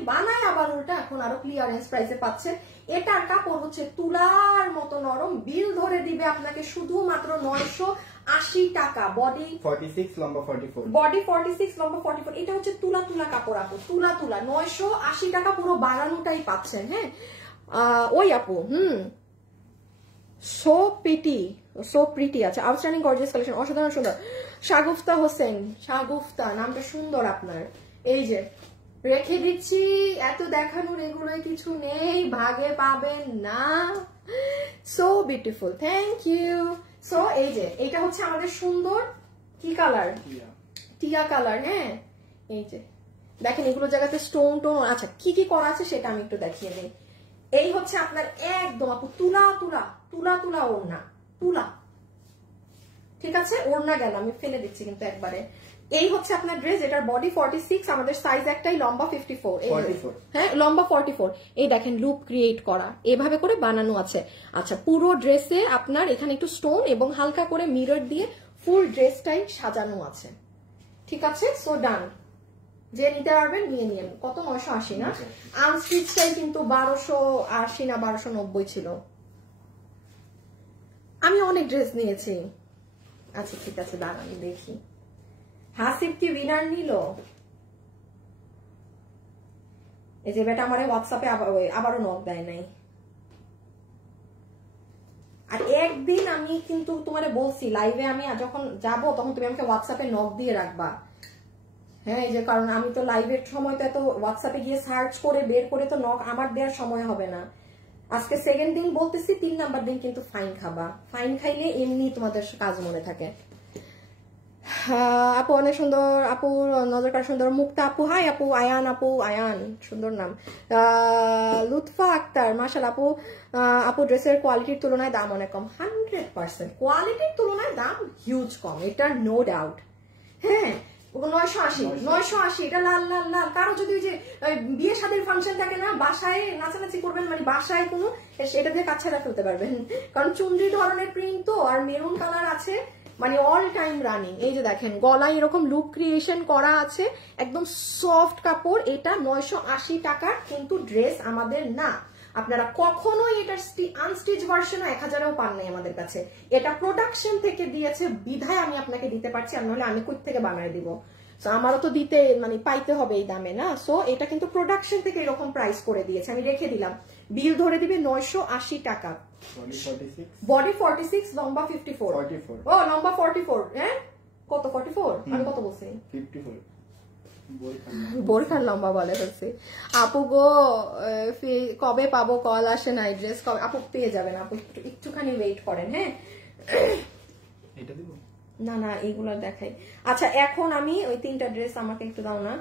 আবার উল্টা এখন আরো ক্লিয়ারেন্স প্রাইসে পাচ্ছে। এটার কাপড় হচ্ছে তুলার মতো নরম, বিল ধরে দিবে আপনাকে শুধুমাত্র 980 টাকা। বডি 46 লম্বা 44, বডি 46 লম্বা 44। এটা হচ্ছে তুলা তুলা কাপড় আপু, তুলা 980 টাকা পুরো বানানোটাই পাচ্ছেন। হ্যাঁ ওই আপু সো প্রিটি আছে, আউটস্ট্যান্ডিং গর্জিয়াস কালেকশন, অসাধারণ সুন্দর। শাগুফতা হোসেন, শাগুফতা নামটা সুন্দর আপনার। এই যে রেখে দিচ্ছি, এত দেখানোর এগুলো কিছু নেই, ভাগে পাবেন না। So beautiful, thank you. So এই যে এটা হচ্ছে আমাদের সুন্দর কি কালার, টিয়া কালার। হ্যাঁ এই যে দেখেন এগুলো জায়গাতে স্টোন টোন। আচ্ছা কি কি করা আছে সেটা আমি একটু দেখিয়ে দিই। এই হচ্ছে আপনার একদম আপু তুলা তুলা তুলা তুলা ওড়না, তুলা। ঠিক আছে, ওড়না গেল, আমি ফেলে দিচ্ছি কিন্তু একবারে। এই হচ্ছে আপনার ড্রেস, এটার বডি 46, আমাদের সাইজ একটাই, লম্বা 54। হ্যাঁ লম্বা 44। এই দেখেন লুপ ক্রিয়েট করা, এভাবে করে বানানো আছে। আচ্ছা পুরো ড্রেসে আপনার এখানে একটু স্টোন এবং হালকা করে মিরর দিয়ে ফুল ড্রেসটাই সাজানো আছে। ঠিক আছে, সো ডান। যে নিতে পারবেন নিয়ে নিন। কত? 980 না? আনস্টিচটাই কিন্তু 1280 না 1290 ছিল। আমি অনেক ড্রেস নিয়েছি। আচ্ছা ঠিক আছে, দাঁড়ান দেখি। হাসিব কি উইনার নিল? এই যে বেটা আমার হোয়াটসঅ্যাপে আবারও নক দেয় নাই। আর একদিন আমি কিন্তু তোমারে বলছি লাইভে আমি যখন যাব তখন তুমি আমাকে হোয়াটসঅ্যাপে নক দিয়ে রাখবা। হ্যাঁ, এই যে কারণ আমি তো লাইভের সময় তো এত হোয়াটসঅ্যাপে গিয়ে সার্চ করে বের করে তো নক আমার দেওয়ার সময় হবে না। আজকে সেকেন্ড দিন বলতেছি, 3 নাম্বার দিন কিন্তু ফাইন খাবা। ফাইন খাইলে এমনি তোমাদের কাজ মনে থাকে। আপু অনেক সুন্দর, আপু নজর কার সুন্দর, মুক্তা আপু হাই, আপু আয়ান, আপু আয়ান সুন্দর নাম, লুৎফা আক্তার মাশাআল্লাহ আপু। আপু ড্রেসের কোয়ালিটির তুলনায় দাম অনেক কম। 100% কোয়ালিটির তুলনায় দাম হিউজ কম, এটা নো ডাউট। হ্যাঁ 980 এটা লাল লাল লাল। কারো যদি ওই যে বিয়ে শাদীর ফাংশন থাকে না, বাসায় নাচানাচি করবেন, মানে বাসায় কোনো এটা দিয়ে কাজ ছাড়া ফেলতে পারবেন, কারণ চুনরি ধরনের প্রিন্ট তো, আর মেরুন কালার আছে, মানে অল টাইম রানিং। এই যে দেখেন গলায় এরকম লুক ক্রিয়েশন করা আছে, একদম সফট কাপড়। এটা 980 টাকার কিন্তু ড্রেস আমাদের না। আপনারা কখনোই এটার আনস্টিচ ভার্সন 1000-এও পান নাই আমাদের কাছে। এটা প্রোডাকশন থেকে দিয়েছে বিধায় আমি আপনাকে দিতে পারছি, আর নাহলে আমি কই থেকে বানায় দিব। সো আমারও তো দিতে মানে পাইতে হবে এই দামে না। সো এটা কিন্তু প্রোডাকশন থেকে এরকম প্রাইস করে দিয়েছে, আমি রেখে দিলাম, বিল ধরে দিবে 980 টাকা। বডি 46, লম্বা 54। ও লম্বা 44, হ্যাঁ কত 44? আমি কত বলছি? 54। বোরখান লম্বা বলে হচ্ছে। আপু গো কবে পাবো? কল আসে নাই, ড্রেস কবে? আপু পেয়ে যাবেন, আপু একটুখানি ওয়েট করেন। হ্যাঁ এটা দিব না না এইগুলো দেখাই। আচ্ছা এখন আমি ওই 3টা ড্রেস আমাকে একটু দাও না।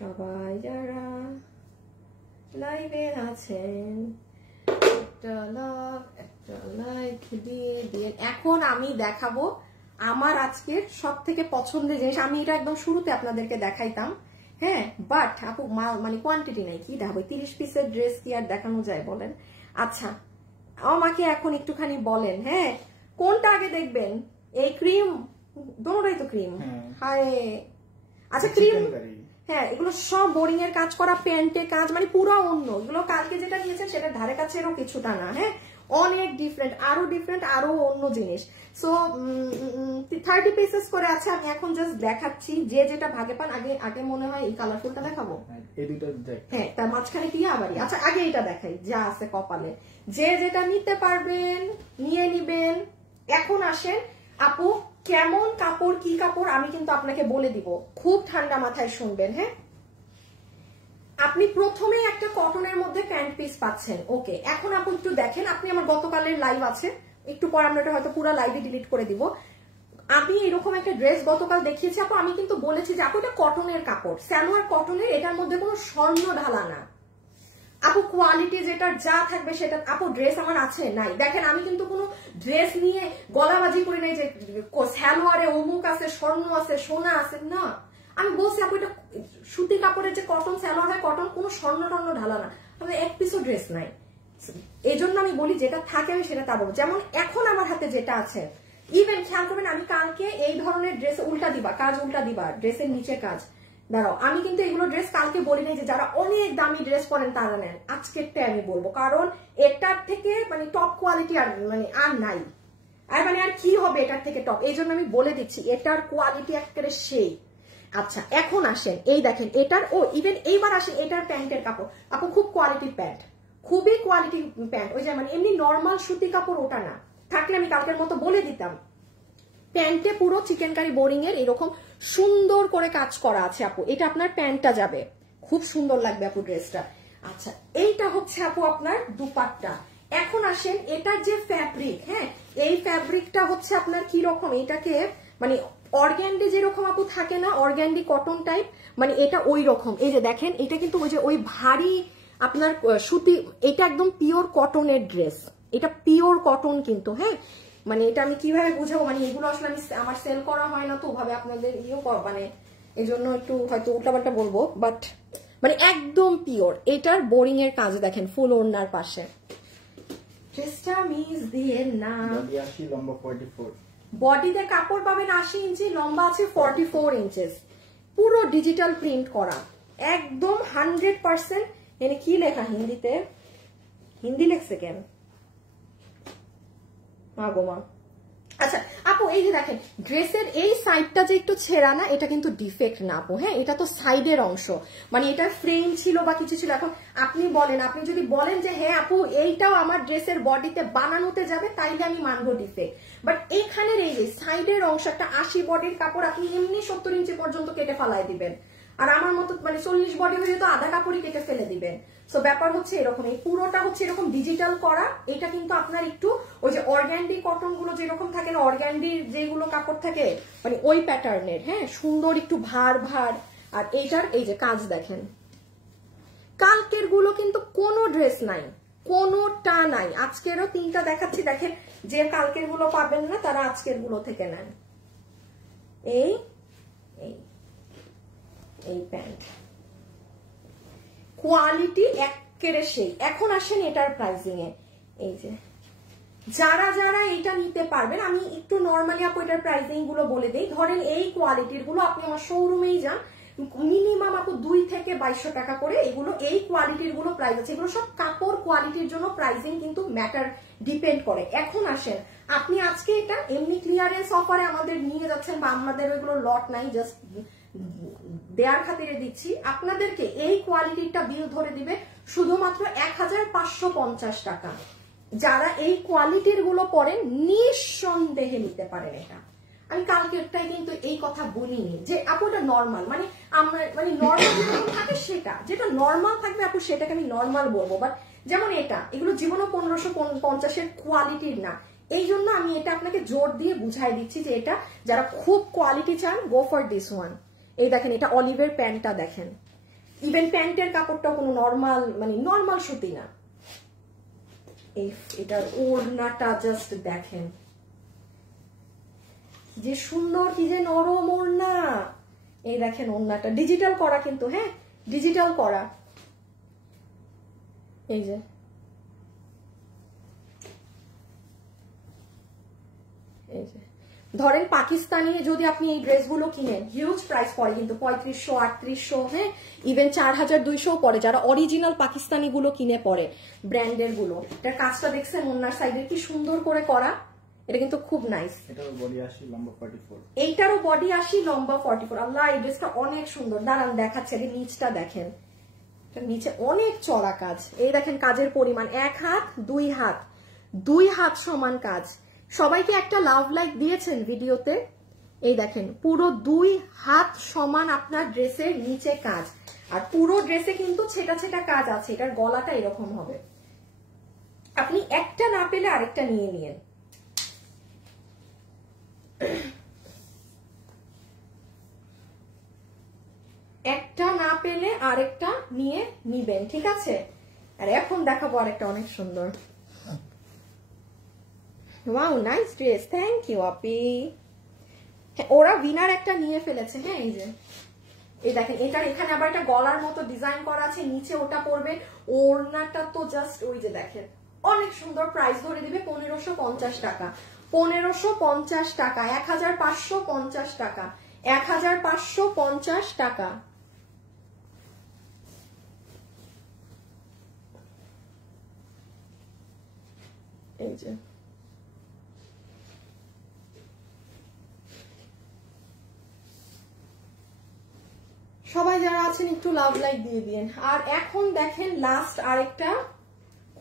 সবাই যারা লাইভে আছেন একটা লাভ একটা লাইক দিয়ে দিয়ে। এখন আমি দেখাবো আমার আজকের সব থেকে পছন্দের জিনিস। আমি এটা একদম শুরুতে আপনাদেরকে দেখাইতাম, হ্যাঁ, বাট আপু মানে কোয়ান্টিটি নাই, কি দেখাবো? 30 পিসের ড্রেস কি আর দেখানো যায় বলেন? আচ্ছা আমাকে এখন একটুখানি বলেন, হ্যাঁ কোনটা আগে দেখবেন? এই ক্রিম, দোনোটাই তো ক্রিম। হায় আচ্ছা ক্রিম, হ্যাঁ এগুলো সব বোরিং এর কাজ করা, প্যান্টের কাজ, মানে পুরো অন্য। এগুলো কালকে যেটা নিয়েছেন সেটা ধারে কাছেরও কিছুটা না, হ্যাঁ অনেক ডিফারেন্ট, আরো অন্য জিনিস। সো 30 পিসেস করে আছে। আমি এখন জাস্ট দেখাচ্ছি, যে যেটা ভাগে পান। আগে মনে হয় এই কালারফুলটা দেখাবো, এই দুটো দেখ, হ্যাঁ তার মাঝখানে কি আবারই। আচ্ছা আগে এটা দেখাই যা আছে কপালে, যে যেটা নিতে পারবেন নিয়ে নিবেন। এখন আসেন আপু কেমন কাপড়, কি কাপড় আমি কিন্তু আপনাকে বলে দিব, খুব ঠান্ডা মাথায় শুনবেন। হ্যাঁ আপনি প্রথমে একটা কটনের মধ্যে প্যান্ট পিস পাচ্ছেন, ওকে। এখন আপনি একটু দেখেন, আপনি আমার গতকালের লাইভ আছে, একটু পর আমরা এটা হয়তো পুরো লাইভে ডিলিট করে দিব। আমি এরকম একটা ড্রেস গতকাল দেখিয়েছি আপু, আমি কিন্তু বলেছি যে আপু এটা কটনের কাপড়, সালোয়ার কটনের, এটার মধ্যে কোনো স্বর্ণ ঢালা না আপু। কোয়ালিটি যেটা যা থাকবে সেটা। আপু ড্রেস আমার আছে নাই, দেখেন আমি কিন্তু কোনো ড্রেস নিয়ে গলাবাজি করে নাই যে সালোয়ারে অমুক আছে, স্বর্ণ আছে, সোনা আছে, না। আমি বলছি আপু এটা সুতি কাপড়ের যে কটন সালোয়ার হয়, কটন, কোনো স্বর্ণ টর্ণ ঢালা না। আমি এক পিসও ড্রেস নাই, এই জন্য আমি বলি যেটা থাকে আমি সেটা তা বলবো। যেমন এখন আমার হাতে যেটা আছে, ইভেন খেয়াল করবেন আমি কালকে এই ধরনের ড্রেস উল্টা দিবা, কাজ উল্টা দিবা, ড্রেসের নিচে কাজ। দাঁড়াও আমি কিন্তু এগুলো ড্রেস কালকে বলি নাই যে যারা অনেক দামি ড্রেস পরেন তারা নেন, আজকেরটা আমি বলবো, কারণ এটার থেকে মানে টপ কোয়ালিটি আর মানে আর নাই, আর মানে আর কি হবে এটার থেকে টপ। এই জন্য আমি বলে দিচ্ছি এটার কোয়ালিটি একেবারে সেই। আচ্ছা এখন আসেন, এই দেখেন এটার, ও ইভেন এইবার আসেন এটার প্যান্টের কাপড় আপু, খুব কোয়ালিটির প্যান্ট, খুবই কোয়ালিটি প্যান্ট। ওই যে মানে এমনি নর্মাল সুতি কাপড় ওটা না, থাকলে আমি কালকের মতো বলে দিতাম। প্যান্টে পুরো চিকেনকারি বোরিং এর এরকম সুন্দর করে কাজ করা আছে আপু, এটা আপনার প্যান্টটা যাবে, খুব সুন্দর লাগবে আপু ড্রেসটা। আচ্ছা এইটা হচ্ছে আপু আপনার দুপাট্টা। এখন আসেন এটার যে ফ্যাব্রিক, হ্যাঁ এই ফ্যাব্রিকটা হচ্ছে আপনার কি রকম, এটাকে মানে অর্গ্যান্ডি যেরকম আপু থাকে না, অর্গ্যান্ডি কটন টাইপ, মানে এটা ওই রকম। এই যে দেখেন এটা কিন্তু ওই যে ওই ভারী আপনার সুতি, এটা একদম পিওর কটনের ড্রেস, এটা পিওর কটন কিন্তু। হ্যাঁ মানে এটা আমি কিভাবে বুঝাবো, মানে এগুলো আসলে আমি আমার সেল করা হয় না তো ওভাবে আপনাদের মানে এই জন্য একটু হয়তো উল্টাপাল্টা বলবো, বাট মানে একদম পিওর। এটার বোরিং এর কাজ দেখেন ফুল ওড়নার পাশে। ড্রেসটা মিস দিয়ে না, লম্বা 44, বডিতে কাপড় পাবেন 80 ইঞ্চি, লম্বা আছে 44 ইঞ্চেস, পুরো ডিজিটাল প্রিন্ট করা একদম 100%। এনে কি লেখা হিন্দিতে, হিন্দি লেখছে কেন মা গো মা, আচ্ছা আপু এই যে দেখেন ড্রেসের এই সাইডটা যে একটু ছেঁড়া না, এটা কিন্তু ডিফেক্ট না আপু, হ্যাঁ এটা তো সাইডের অংশ, মানে এটা ফ্রেম ছিল বা কিছু ছিল। এখন আপনি বলেন, আপনি যদি বলেন যে হ্যাঁ আপু এইটাও আমার ড্রেসের বডিতে বানানোতে যাবে, তাইলে আমি মানবো ডিফেক্ট। বাট এইখানের এই যে সাইডের অংশ, একটা 80 বডির কাপড় আপনি এমনি 70 ইঞ্চি পর্যন্ত কেটে ফালাই দিবেন, আর আমার মতো মানে 40 বডি হয়ে তো আধা কাপড়ই কেটে ফেলে দিবেন। সো ব্যাপার হচ্ছে এরকম, এই পুরোটা হচ্ছে এরকম ডিজিটাল করা। এটা কিন্তু আপনার একটু ওই যে অর্গ্যান্ডি কটন গুলো যেরকম থাকে না, অর্গ্যান্ডির যেগুলো কাপড় থাকে মানে ওই প্যাটার্নের, হ্যাঁ সুন্দর একটু ভার ভার। আর এইটার এই যে কাজ দেখেন, কালকের গুলো কিন্তু কোনো ড্রেস নাই, কোনোটা নাই। আজকেরও 3টা দেখাচ্ছি, দেখেন যে কালকের গুলো পাবেন না তারা আজকের গুলো থেকে নেন। এই এই এই প্যান্ট কোয়ালিটি একেবারে সেই। এখন আসেন এটার প্রাইসিং এ, এই যে যারা যারা এটা নিতে পারবেন, আমি একটু নর্মালি আপু এটার প্রাইসিং গুলো বলে দেই। ধরেন এই কোয়ালিটির গুলো আপনি আমার শোরুমেই যান, মিনিমাম আপু 2 থেকে 2200 টাকা করে এগুলো, এই কোয়ালিটির গুলো প্রাইস আছে। এগুলো সব কাপড় কোয়ালিটির জন্য প্রাইসিং কিন্তু ম্যাটার ডিপেন্ড করে। এখন আসেন আপনি আজকে এটা এমনি ক্লিয়ারেন্স অফারে আমাদের নিয়ে যাচ্ছেন, বা আমাদের ওইগুলো লট নাই, জাস্ট দেয়ার খাতিরে দিচ্ছি আপনাদেরকে। এই কোয়ালিটিটা বিল ধরে দিবে শুধুমাত্র 1550 টাকা। যারা এই কোয়ালিটির গুলো পরেন নিঃসন্দেহে নিতে পারেন এটা। আমি কালকেরটাই কিন্তু এই কথা বলিনি যে আপু এটা নর্মাল, মানে আমরা মানে নর্মাল যেটা থাকে সেটা, যেটা নর্মাল থাকবে আপু সেটাকে আমি নর্মাল বলবো। বাট যেমন এটা, এগুলো জীবনও 1550-এর কোয়ালিটির না। এই জন্য আমি এটা আপনাকে জোর দিয়ে বুঝাই দিচ্ছি যে এটা যারা খুব কোয়ালিটি চান, গো ফর দিস ওয়ান। এই দেখেন এটা অলিভের প্যান্টটা দেখেন, ইভেন প্যান্টের কাপড়টা কোনো নর্মাল মানে নর্মাল সুতি না। এই এটার ওড়নাটা জাস্ট দেখেন কি যে সুন্দর, কি যে নরম ওড়না। এই দেখেন ওড়নাটা ডিজিটাল করা কিন্তু, হ্যাঁ ডিজিটাল করা। এই যে এই যে ধরেন পাকিস্তানি যদি আপনি এই ড্রেসগুলো কিনেন, হিউজ প্রাইস পড়ে কিন্তু 3500-3800, হ্যাঁ ইভেন 4200 পড়ে যারা অরিজিনাল পাকিস্তানি গুলো কিনে পড়ে, ব্র্যান্ডের গুলো। এটার কাজটা দেখছেন ওনার সাইডে কি সুন্দর করে করা, এটা কিন্তু খুব নাইস। এটারও বডি 80 লম্বা 44, এইটারও বডি 80 লম্বা 44। আল্লাহ এই ড্রেসটা অনেক সুন্দর, দাঁড়ান দেখাচ্ছে। আগে নিচটা দেখেন, নিচে অনেক চড়া কাজ। এই দেখেন কাজের পরিমাণ 1 হাত 2 হাত 2 হাত সমান কাজ। সবাইকে একটা লাভ লাইক দিয়েছেন ভিডিওতে। এই দেখেন পুরো 2 হাত সমান আপনার ড্রেসের নিচে কাজ, আর পুরো ড্রেসে কিন্তু ছেটা ছেটা কাজ আছে। এটার গলাটা এরকম হবে, আপনি একটা না পেলে আরেকটা নিয়ে নিয়েন। একটা না পেলে আরেকটা নিয়ে নিবেন, ঠিক আছে। আর এখন দেখাবো আরেকটা অনেক সুন্দর। Wow nice dress, thank you আপি। ওরা উইনার একটা নিয়ে ফেলেছে, হ্যাঁ এই যে এই দেখেন এটার এখানে আবার একটা গলার মতো ডিজাইন করা আছে, নিচে ওটা পড়বে। ওড়নাটা তো জাস্ট ওই যে দেখেন অনেক সুন্দর। প্রাইস ধরে দিবে 1550 টাকা, 1550 টাকা, 1550 টাকা, 1550 টাকা। এই যে সবাই যারা আছেন একটু লাভ লাইক দিয়ে দিন। আর এখন দেখেন লাস্ট আরেকটা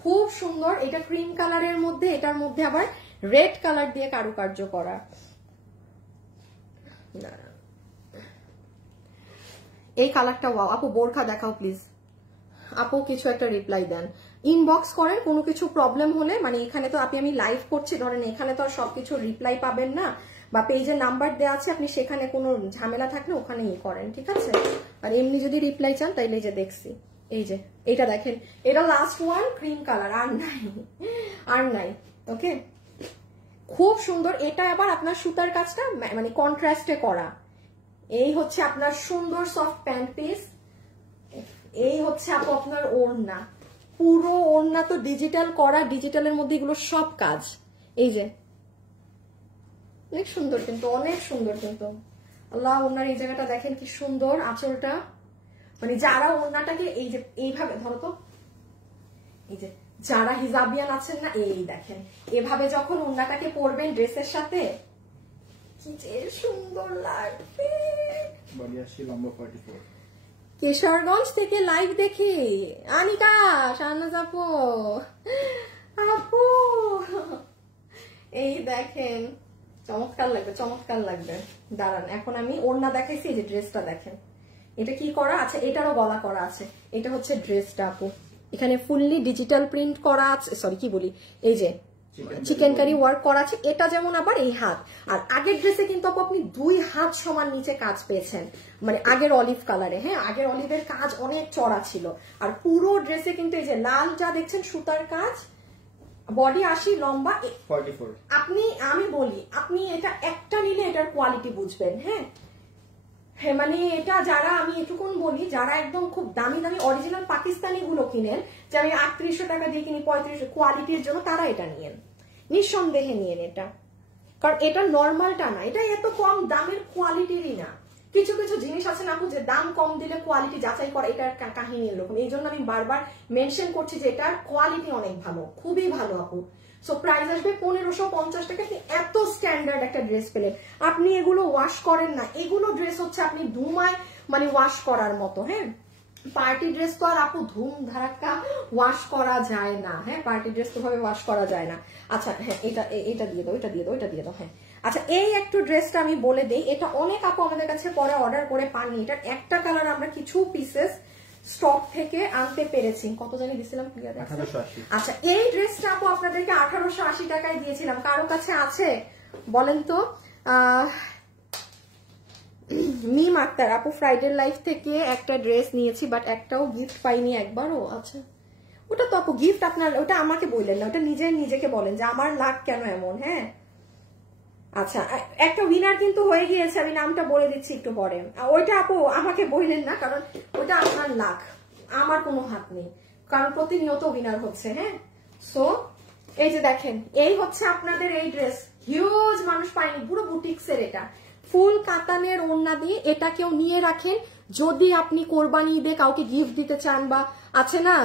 খুব সুন্দর, এটা ক্রিম কালারের মধ্যে, এটার মধ্যে আবার রেড কালার দিয়ে কারুকার্য করা। এই কালারটা ওয়াও। আপু বোরখা দেখাও প্লিজ। আপু কিছু একটা রিপ্লাই দেন, ইনবক্স করেন কোনো কিছু প্রবলেম হলে। মানে এখানে তো আমি লাইভ করছি, ধরেন এখানে তো আর সবকিছু রিপ্লাই পাবেন না, বা পেজের নাম্বার দেওয়া আছে, আপনি সেখানে কোনো ঝামেলা থাকলে ওখানে করেন, ঠিক আছে। আর এমনি যদি রিপ্লাই চান তাইলে এই যে দেখছি, এই যে এটা দেখেন, এটা লাস্ট ওয়ান ক্রিম কালার, আর নাই আর নাই। ওকে খুব সুন্দর। এটা আবার আপনার সুতার কাজটা মানে কন্ট্রাস্টে করা। এই হচ্ছে আপনার সুন্দর সফট প্যান্ট পিস। এই হচ্ছে আপু আপনার ওড়না, পুরো ওড়না তো ডিজিটাল করা, ডিজিটালের মধ্যে এগুলো সব কাজ। এই যে অনেক সুন্দর কিন্তু, অনেক সুন্দর কিন্তু। আল্লাহ ওনার এই জায়গাটা দেখেন কি সুন্দর, আঁচলটা মানে যারা ওড়নাটাকে এই যে এইভাবে ধরো তো, এই যে যারা হিজাবিয়ান আছেন না, এই দেখেন এভাবে যখন ওড়নাটাকে পরবেন ড্রেসের সাথে কি যে সুন্দর লাগবে। বডি আসি লম্বা 44। কিশোরগঞ্জ থেকে লাইভ দেখি আনিকা শাহনাজ আপু আপু, এই দেখেন চমৎকার লাগবে, চমৎকার লাগবে। দাঁড়ান, এখন আমি ওড়না দেখাইছি, এই যে ড্রেসটা দেখেন, এটা কি করা আছে, এটারও গলা করা আছে। এটা হচ্ছে ড্রেসটা আপু, এখানে ফুললি ডিজিটাল প্রিন্ট করা আছে, সরি কি বলি, এই যে চিকেন কারি ওয়ার্ক করা আছে। এটা যেমন আবার এই হাত, আর আগের ড্রেসে কিন্তু আপনি 2 হাত সমান নিচে কাজ পেয়েছেন, মানে আগের অলিভ কালারে। হ্যাঁ, আগের অলিভের কাজ অনেক চড়া ছিল, আর পুরো ড্রেসে কিন্তু এই যে লাল যা দেখছেন সুতার কাজ। বডি 80, লম্বা 44। আমি বলি আপনি এটা একটা নিলে এটার কোয়ালিটি বুঝবেন। হ্যাঁ হ্যাঁ, মানে এটা যারা, আমি এটুকুন বলি, যারা একদম খুব দামি দামি অরিজিনাল পাকিস্তানি গুলো কিনেন, যে আমি 3800 টাকা দিয়ে কিনি 3500 কোয়ালিটির জন্য, তারা এটা নিয়েন, নিঃসন্দেহে নিয়েন এটা, কারণ এটা নর্মালটা না, এটা এত কম দামের কোয়ালিটিরই না। কিছু কিছু জিনিস আছে না আপু, যে দাম কম দিলে কোয়ালিটি যাচাই করা, এটার কাহিনী এরকম। এই জন্য আমি বারবার মেনশন করছি যে এটার কোয়ালিটি অনেক ভালো, খুবই ভালো আপু। সো প্রাইস আসবে 1550 টাকা। এত স্ট্যান্ডার্ড একটা ড্রেস পেলেন, আপনি এগুলো ওয়াশ করেন না, এগুলো ড্রেস হচ্ছে আপনি ধুমায় মানে ওয়াশ করার মতো। হ্যাঁ, পার্টি ড্রেস তো আর আপু ধুম ধারাক্কা ওয়াশ করা যায় না। হ্যাঁ, পার্টি ড্রেস তো ভাবে ওয়াশ করা যায় না। আচ্ছা হ্যাঁ, এটা দিয়ে দাও, এটা দিয়ে দাও, এটা দিয়ে দাও। হ্যাঁ আচ্ছা, এই একটু ড্রেসটা আমি বলে দেই, এটা অনেক আপু আমাদের কাছে পরে অর্ডার করে পাননি। এটার একটা কালার আমরা কিছু পিসেস স্টক থেকে আনতে পেরেছি। কত জানি দিয়েছিলাম? 1880। আচ্ছা, এই ড্রেসটা আপু আপনাদেরকে 1880 টাকায় দিয়েছিলাম। কারো কাছে আছে বলেন তো? মিম আক্তার আপু, ফ্রাইডে লাইফ থেকে একটা ড্রেস নিয়েছি, বাট একটাও গিফট পাইনি একবারও। আচ্ছা, ওটা তো আপু গিফট আপনার, ওটা আমাকে বললেন না, ওটা নিজেকে বলেন যে আমার লাক কেন এমন। হ্যাঁ আচ্ছা, একটা উইনার কিন্তু হয়ে গিয়েছে, আমি নামটা বলে দিচ্ছি একটু পরে। ওইটা আপু আমাকে বললেন না, কারণ ওইটা আপনার লাক, আমার কোনো হাত নেই, কারণ প্রতিনিয়ত উইনার হচ্ছে। হ্যাঁ, সো এই যে দেখেন, এই হচ্ছে আপনাদের এই ড্রেস, হিউজ মানুষ পায়নি, পুরো বুটিক্সের। এটা ফুল কাতানের ওড়না দিয়ে, এটা কেউ নিয়ে রাখেন যদি আপনি কোরবানি ঈদে কাউকে গিফট দিতে চান, বা আছে না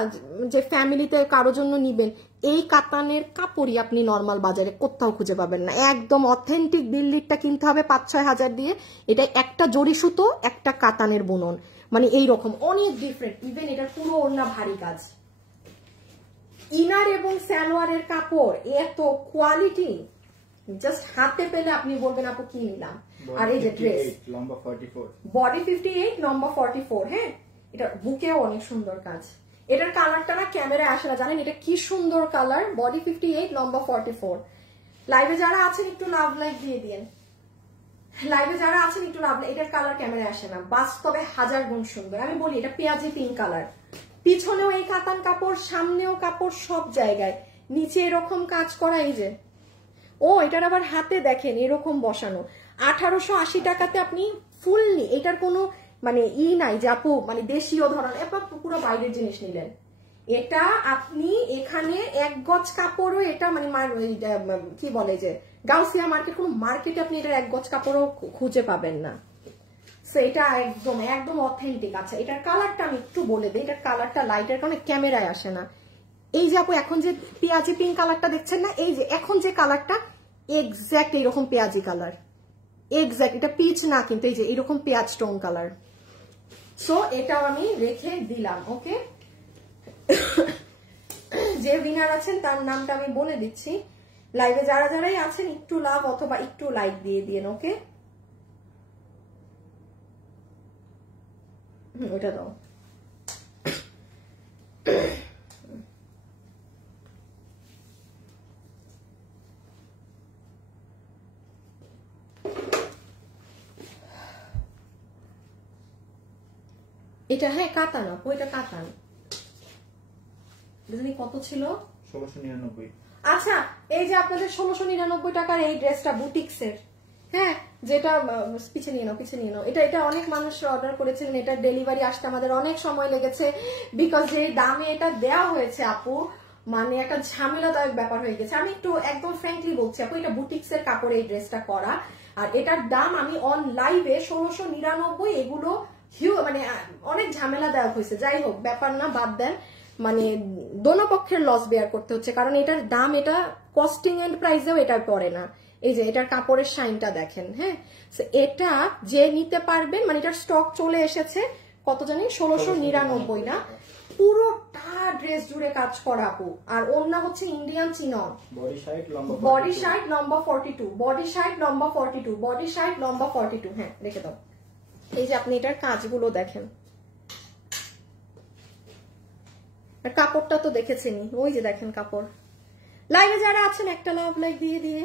যে ফ্যামিলিতে কারো জন্য নিবেন, এই কাতানের কাপড়ই আপনি নর্মাল বাজারে কোথাও খুঁজে পাবেন না। একদম অথেন্টিক দিল্লিরটা কিনতে হবে 5-6 হাজার দিয়ে। এটা একটা জরি সুতো, একটা কাতানের বুনন, মানে এইরকম অনেক ডিফারেন্ট। ইভেন এটার পুরো ওড়না ভারী কাজ, ইনার এবং সালোয়ারের কাপড় এত কোয়ালিটি, জাস্ট হাতে পেলে আপনি বলবেন আপু কি নিলাম। আর এই যে ড্রেস, লম্বা 44, বডি 58, লম্বা 44। হ্যাঁ, এটা বুকেও অনেক সুন্দর কাজ। এটার কালারটা না ক্যামেরায় আসে না, জানেন এটা কি সুন্দর কালার। বডি 58, লম্বা 44। লাইভে যারা আছেন একটু লাভ লাইক দিয়ে দিন, লাইভে যারা আছেন একটু লাভ লাইক। এটার কালার ক্যামেরায় আসে না, বাস্তবে 1000 গুণ সুন্দর। আমি বলি এটা পেঁয়াজি পিঙ্ক কালার, পিছনেও এই কাতান কাপড়, সামনেও কাপড়, সব জায়গায় নিচে এরকম কাজ করা। এই যে ও, এটার আবার হাতে দেখেন এরকম বসানো। 1880 টাকাতে আপনি ফুললি, এটার কোনো মানে নাই যে আপু মানে দেশীয় ধরন, এবার পুরো বাইরের জিনিস নিলেন। এটা আপনি এখানে 1 গজ কাপড়ও, এটা মানে কি বলে যে গাউসিয়া মার্কেট, কোন মার্কেটে আপনি এটার 1 গজ কাপড়ও খুঁজে পাবেন না। সো এটা একদম একদম অথেন্টিক। আচ্ছা, এটার কালারটা আমি একটু বলে দিই, এটার কালারটা লাইটের কারণে ক্যামেরায় আসে না। এই যে আপু এখন যে পেঁয়াজি পিঙ্ক কালারটা দেখছেন না, এই যে এখন যে কালারটা এক্স্যাক্ট এইরকম পেঁয়াজি কালার, এক্স্যাক্ট। এটা পিচ না কিন্তু, এই যে এরকম পেঁয়াজ টোন কালার। সো এটাও আমি রেখে দিলাম। ওকে, যে উইনার আছেন তার নামটা আমি বলে দিচ্ছি। লাইভে যারা যারাই আছেন একটু লাভ অথবা একটু লাইক দিয়ে দিন। ওকে, ওটা দাও। এটা হ্যাঁ কাতান আপু, এটা কাতান। কত ছিল? 1699। আচ্ছা, এই যে আপনাদের 1699 টাকার এই ড্রেসটা বুটিক্সের, হ্যাঁ, যেটা পিছিয়ে নিয়ে নাও, এটা অনেক মানুষ অর্ডার করেছিলেন। এটা ডেলিভারি আসতে আমাদের অনেক সময় লেগেছে, বিকজ যে দামে এটা দেওয়া হয়েছে আপু, মানে একটা ঝামেলাদায়ক ব্যাপার হয়ে গেছে। আমি একটু একদম ফ্র্যাঙ্কলি বলছি আপু, এটা বুটিক্সের কাপড়ে এই ড্রেসটা করা, আর এটার দাম আমি অন লাইভে 1699। এগুলো মানে অনেক ঝামেলাদায়ক হয়েছে। যাই হোক, ব্যাপার না, বাদ দেন। মানে দোনো পক্ষের লস বেয়ার করতে হচ্ছে, কারণ এটার দাম, এটা কস্টিং এন্ড প্রাইসেও এটা পড়ে না। এই যে এটার কাপড়ের শাইনটা দেখেন, হ্যাঁ। এটা যে নিতে পারবেন, মানে এটার স্টক চলে এসেছে কত জানি 1699 না, পুরোটা ড্রেস জুড়ে কাজ করা আপু। আর ওড়না হচ্ছে ইন্ডিয়ান চিনন, বডি সাইড লম্বা বডি সাইড লম্বা 42, বডি সাইড লম্বা 42, বডি সাইড লম্বা 42। হ্যাঁ রেখে দাও। এই যে আপনি এটার কাজগুলো দেখেন, আর কাপড়টা তো দেখেছেনই, ওই যে দেখেন কাপড়। লাইভে যারা আছেন একটা লাভ লাইক দিয়ে দিয়ে,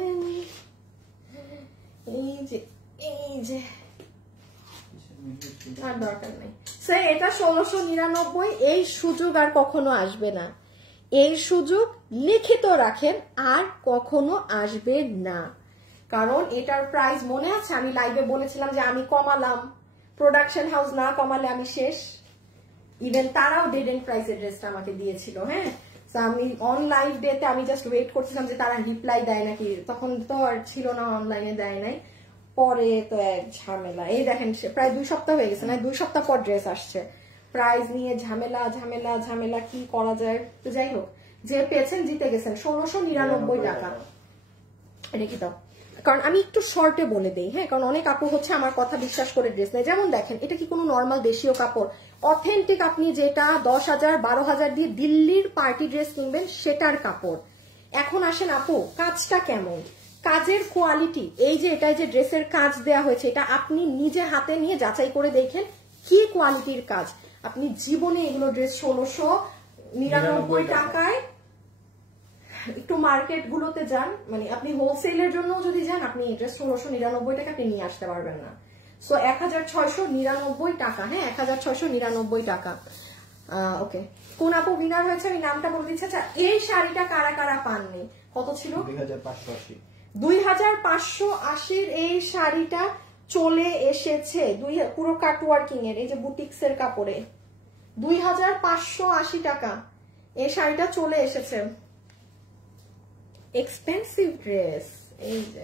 এই যে আর দরকার নাই। এটা 1699। এই সুযোগ আর কখনো আসবে না, এই সুযোগ লিখিত রাখেন, আর কখনো আসবে না। কারণ এটার প্রাইস মনে আছে, আমি লাইভে বলেছিলাম যে আমি কমালাম, প্রোডাকশন হাউস না কমালে আমি শেষ। ইভেন তারাও ডেড এন্ড প্রাইসের ড্রেসটা আমাকে দিয়েছিল, হ্যাঁ। আমি অন লাইভ ডেতে আমি জাস্ট ওয়েট করছিলাম যে তারা রিপ্লাই দেয় নাকি, তখন তো আর ছিল না, অনলাইনে দেয় নাই। পরে তো এক ঝামেলা, এই দেখেন প্রায় 2 সপ্তাহ হয়ে গেছে না, 2 সপ্তাহ পর ড্রেস আসছে। প্রাইস নিয়ে ঝামেলা ঝামেলা ঝামেলা, কি করা যায়। তো যাই হোক, যে পেয়েছেন জিতে গেছেন 1699 টাকা। রেখে দাও, কারণ আমি একটু শর্টে বলে দেই, হ্যাঁ। কারণ অনেক আপু হচ্ছে আমার কথা বিশ্বাস করে ড্রেস নেয়। যেমন দেখেন, এটা কি কোনো নর্মাল দেশীয় কাপড়, অথেন্টিক, আপনি যেটা 10,000 12,000 দিয়ে দিল্লির পার্টি ড্রেস কিনবেন সেটার কাপড়। এখন আসেন আপু, কাজটা কেমন, কাজের কোয়ালিটি, এই যে এটা যে ড্রেসের কাজ দেয়া হয়েছে, এটা আপনি নিজে হাতে নিয়ে যাচাই করে দেখেন কি কোয়ালিটির কাজ। আপনি জীবনে এগুলো ড্রেস 1699 টাকায়, একটু মার্কেট গুলোতে যান, মানে আপনি হোলসেলের জন্য যদি যান, আপনি এই ড্রেস 1699 টাকা আপনি নিয়ে আসতে পারবেন না। সো 1699 টাকা, হ্যাঁ 1699 টাকা। ওকে, কোন আপু উইনার হয়েছে আমি নামটা বলে দিচ্ছি। আচ্ছা, এই শাড়িটা কারা কারা পাননি, কত ছিল? 2580। 2580 এই শাড়িটা চলে এসেছে, পুরো কাটওয়ার্কিং এর, এই যে বুটিক্স এর কাপড়ে 2580 টাকা এই শাড়িটা চলে এসেছে। এক্সপেন্সিভ ড্রেস, এই যে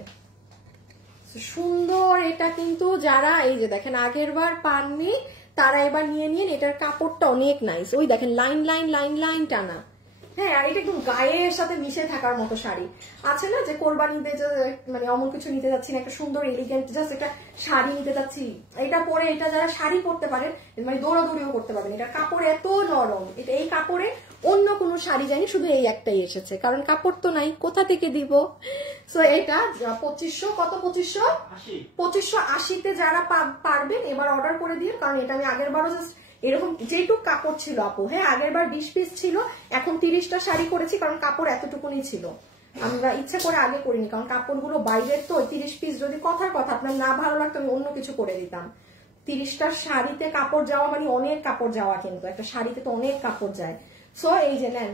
সুন্দর। এটা কিন্তু যারা এই যে দেখেন আগের বার পাননি তারা এবার নিয়ে নিন, এটার কাপড়টা অনেক নাইস। ওই দেখেন লাইন লাইন লাইন লাইন টানা, হ্যাঁ। আর এটা একদম গায়ের সাথে মিশে থাকার মতো শাড়ি আছে না, যে কোরবানিতে মানে অমন কিছু নিতে যাচ্ছি না, একটা সুন্দর এলিগেন্ট জাস্ট একটা শাড়ি নিতে যাচ্ছি, এটা পরে এটা যারা শাড়ি পরতে পারেন মানে দৌড়াদৌড়িও করতে পারবেন। এটা কাপড় এত নরম, এটা এই কাপড়ে অন্য কোনো শাড়ি জানি, শুধু এই একটাই এসেছে, কারণ কাপড় তো নাই, কোথা থেকে দিব। সো এটা 2500, কত 2580 যারা পারবেন এবার অর্ডার করে দিন, কারণ এটা আমি আগের বারও জাস্ট এরকম যেটুক কাপড় ছিল আপু, হ্যাঁ আগের বার 20 পিস ছিল, এখন 30টা শাড়ি করেছি, কারণ কাপড় এতটুকুনি ছিল। আমরা ইচ্ছে করে আগে করিনি, কারণ কাপড়গুলো বাইরের তো, 30 পিস যদি কথার কথা আপনার না ভালো লাগতো আমি অন্য কিছু করে দিতাম। 30টা শাড়িতে কাপড় যাওয়া মানে অনেক কাপড় যাওয়া, কিন্তু একটা শাড়িতে তো অনেক কাপড় যায়। সো এই যে নেন,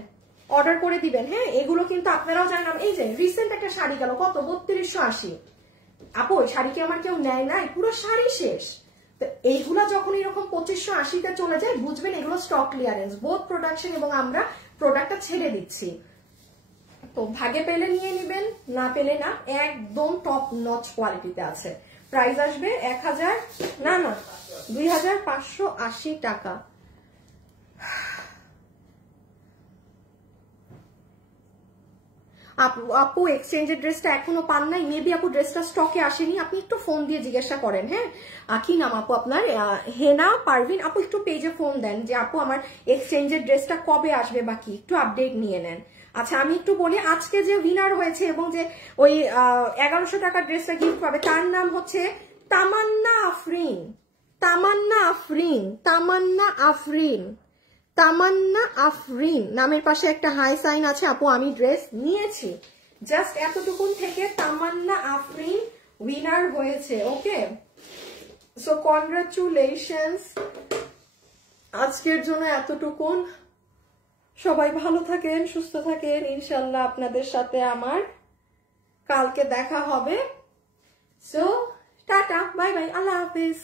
অর্ডার করে দিবেন, হ্যাঁ। এগুলো কিন্তু আপনারাও জানেন, এই যে রিসেন্ট একটা শাড়ি গেল কত 3280 আপু, ওই শাড়ি কি আমার কেউ নেয় নাই, পুরো শাড়ি শেষ। তো এইগুলা যখন এরকম 2580-তে চলে যায়, বুঝবেন এগুলো স্টক ক্লিয়ারেন্স, বোথ প্রোডাকশন এবং আমরা প্রোডাক্টটা ছেড়ে দিচ্ছি। তো ভাগে পেলে নিয়ে নিবেন, না পেলে না, একদম টপ নচ কোয়ালিটিতে আছে। প্রাইস আসবে 2580 টাকা। আপু এক্সচেঞ্জের ড্রেসটা এখনো পান নাই, মেবি আপু ড্রেসটা স্টকে আসেনি, আপনি একটু ফোন দিয়ে জিজ্ঞাসা করেন, হ্যাঁ। কি নাম আপু আপনার? হেনা পারভিন আপু, একটু পেজে ফোন দেন যে আপু আমার এক্সচেঞ্জের ড্রেসটা কবে আসবে, বাকি একটু আপডেট নিয়ে নেন। আচ্ছা, আমি একটু বলি, আজকে যে উইনার হয়েছে এবং যে ওই 1100 টাকার ড্রেসটা গিফট পাবে, তার নাম হচ্ছে তামান্না আফরিন। তামান্না আফরিন, তামান্না আফরিন, তামান্না আফরিন নামের পাশে একটা হাই সাইন আছে। আপু আমি ড্রেস নিয়েছি, জাস্ট এতটুকুন থেকে তামান্না আফরিন উইনার হয়েছে। ওকে, সো কনগ্রাচুলেশনস। আজকের জন্য এতটুকুন, সবাই ভালো থাকেন, সুস্থ থাকেন, ইনশাল্লাহ আপনাদের সাথে আমার কালকে দেখা হবে। সো টাটা, বাই বাই, আল্লাহ হাফিজ।